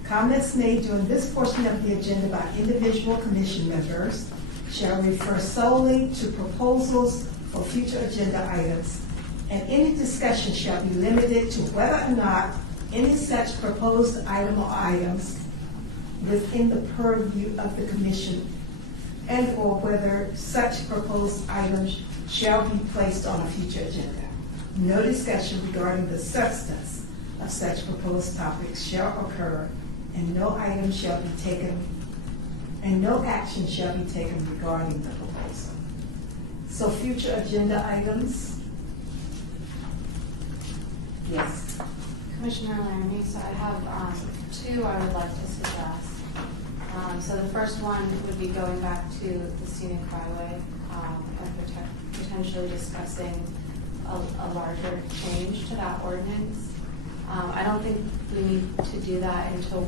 Comments made during this portion of the agenda by individual commission members shall refer solely to proposals for future agenda items, and any discussion shall be limited to whether or not any such proposed item or items within the purview of the commission, and or whether such proposed items shall be placed on a future agenda. No discussion regarding the substance of such proposed topics shall occur, and no item shall be taken, and no action shall be taken regarding the proposal. So future agenda items? Yes. Commissioner Laramie, so I have 2 I would like to suggest. So the first one would be going back to the scenic byway and potentially discussing a larger change to that ordinance. I don't think we need to do that until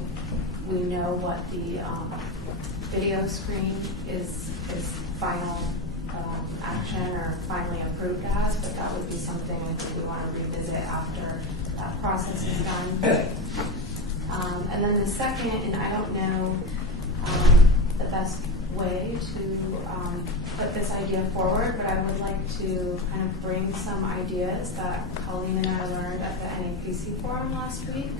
we know what the video screen is final action or finally approved as, but that would be something I think we want to revisit after that process is done. And then the second, and I don't know the best way to put this idea forward, but I would like to kind of bring some ideas that Colleen and I learned at the NAPC forum last week.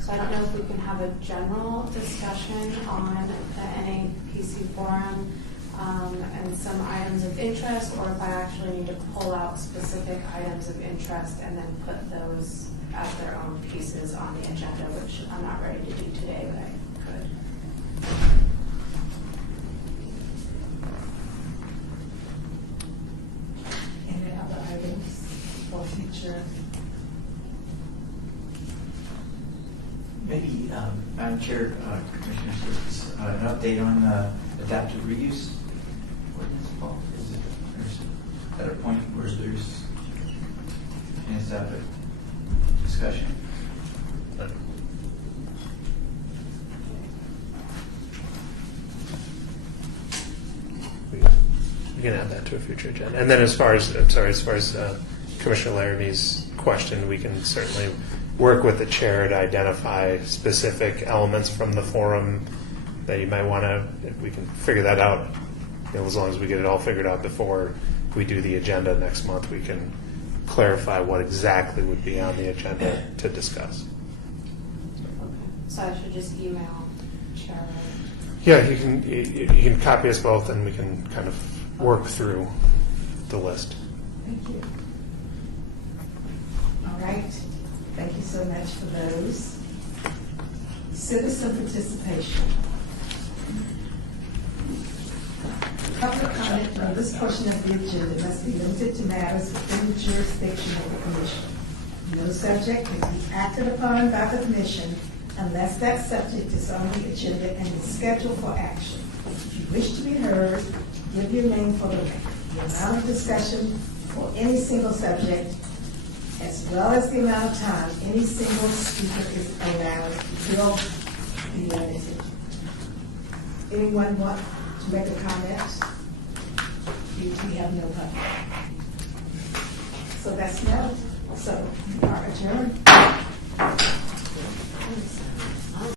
So I don't know if we can have a general discussion on the NAPC forum and some items of interest, or if I actually need to pull out specific items of interest and then put those as their own pieces on the agenda, which I'm not ready to do today, but I could. Any other items for future? Maybe, Madam Chair, Commissioner Surface, an update on adaptive reuse ordinance, Paul? Is it, there's at a point where there's a chance to have a discussion? We can add that to a future agenda. And then as far as Commissioner Laramie's question, we can certainly work with the chair to identify specific elements from the forum that you might want to, we can figure that out, as long as we get it all figured out before we do the agenda next month, we can clarify what exactly would be on the agenda to discuss. So I should just email Chair. Yeah, you can copy us both and we can kind of work through the list. Thank you. All right. Thank you so much for those. Citizen participation. Public comment on this portion of the agenda must be limited to matters within the jurisdiction of the commission. No subject can be acted upon by the commission unless that subject is on the agenda and is scheduled for action. If you wish to be heard, give your name for the record. The amount of discussion for any single subject, as well as the amount of time any single speaker is allowed, will be limited. Anyone want to make a comment? We have no public. So that's no. So we are adjourned.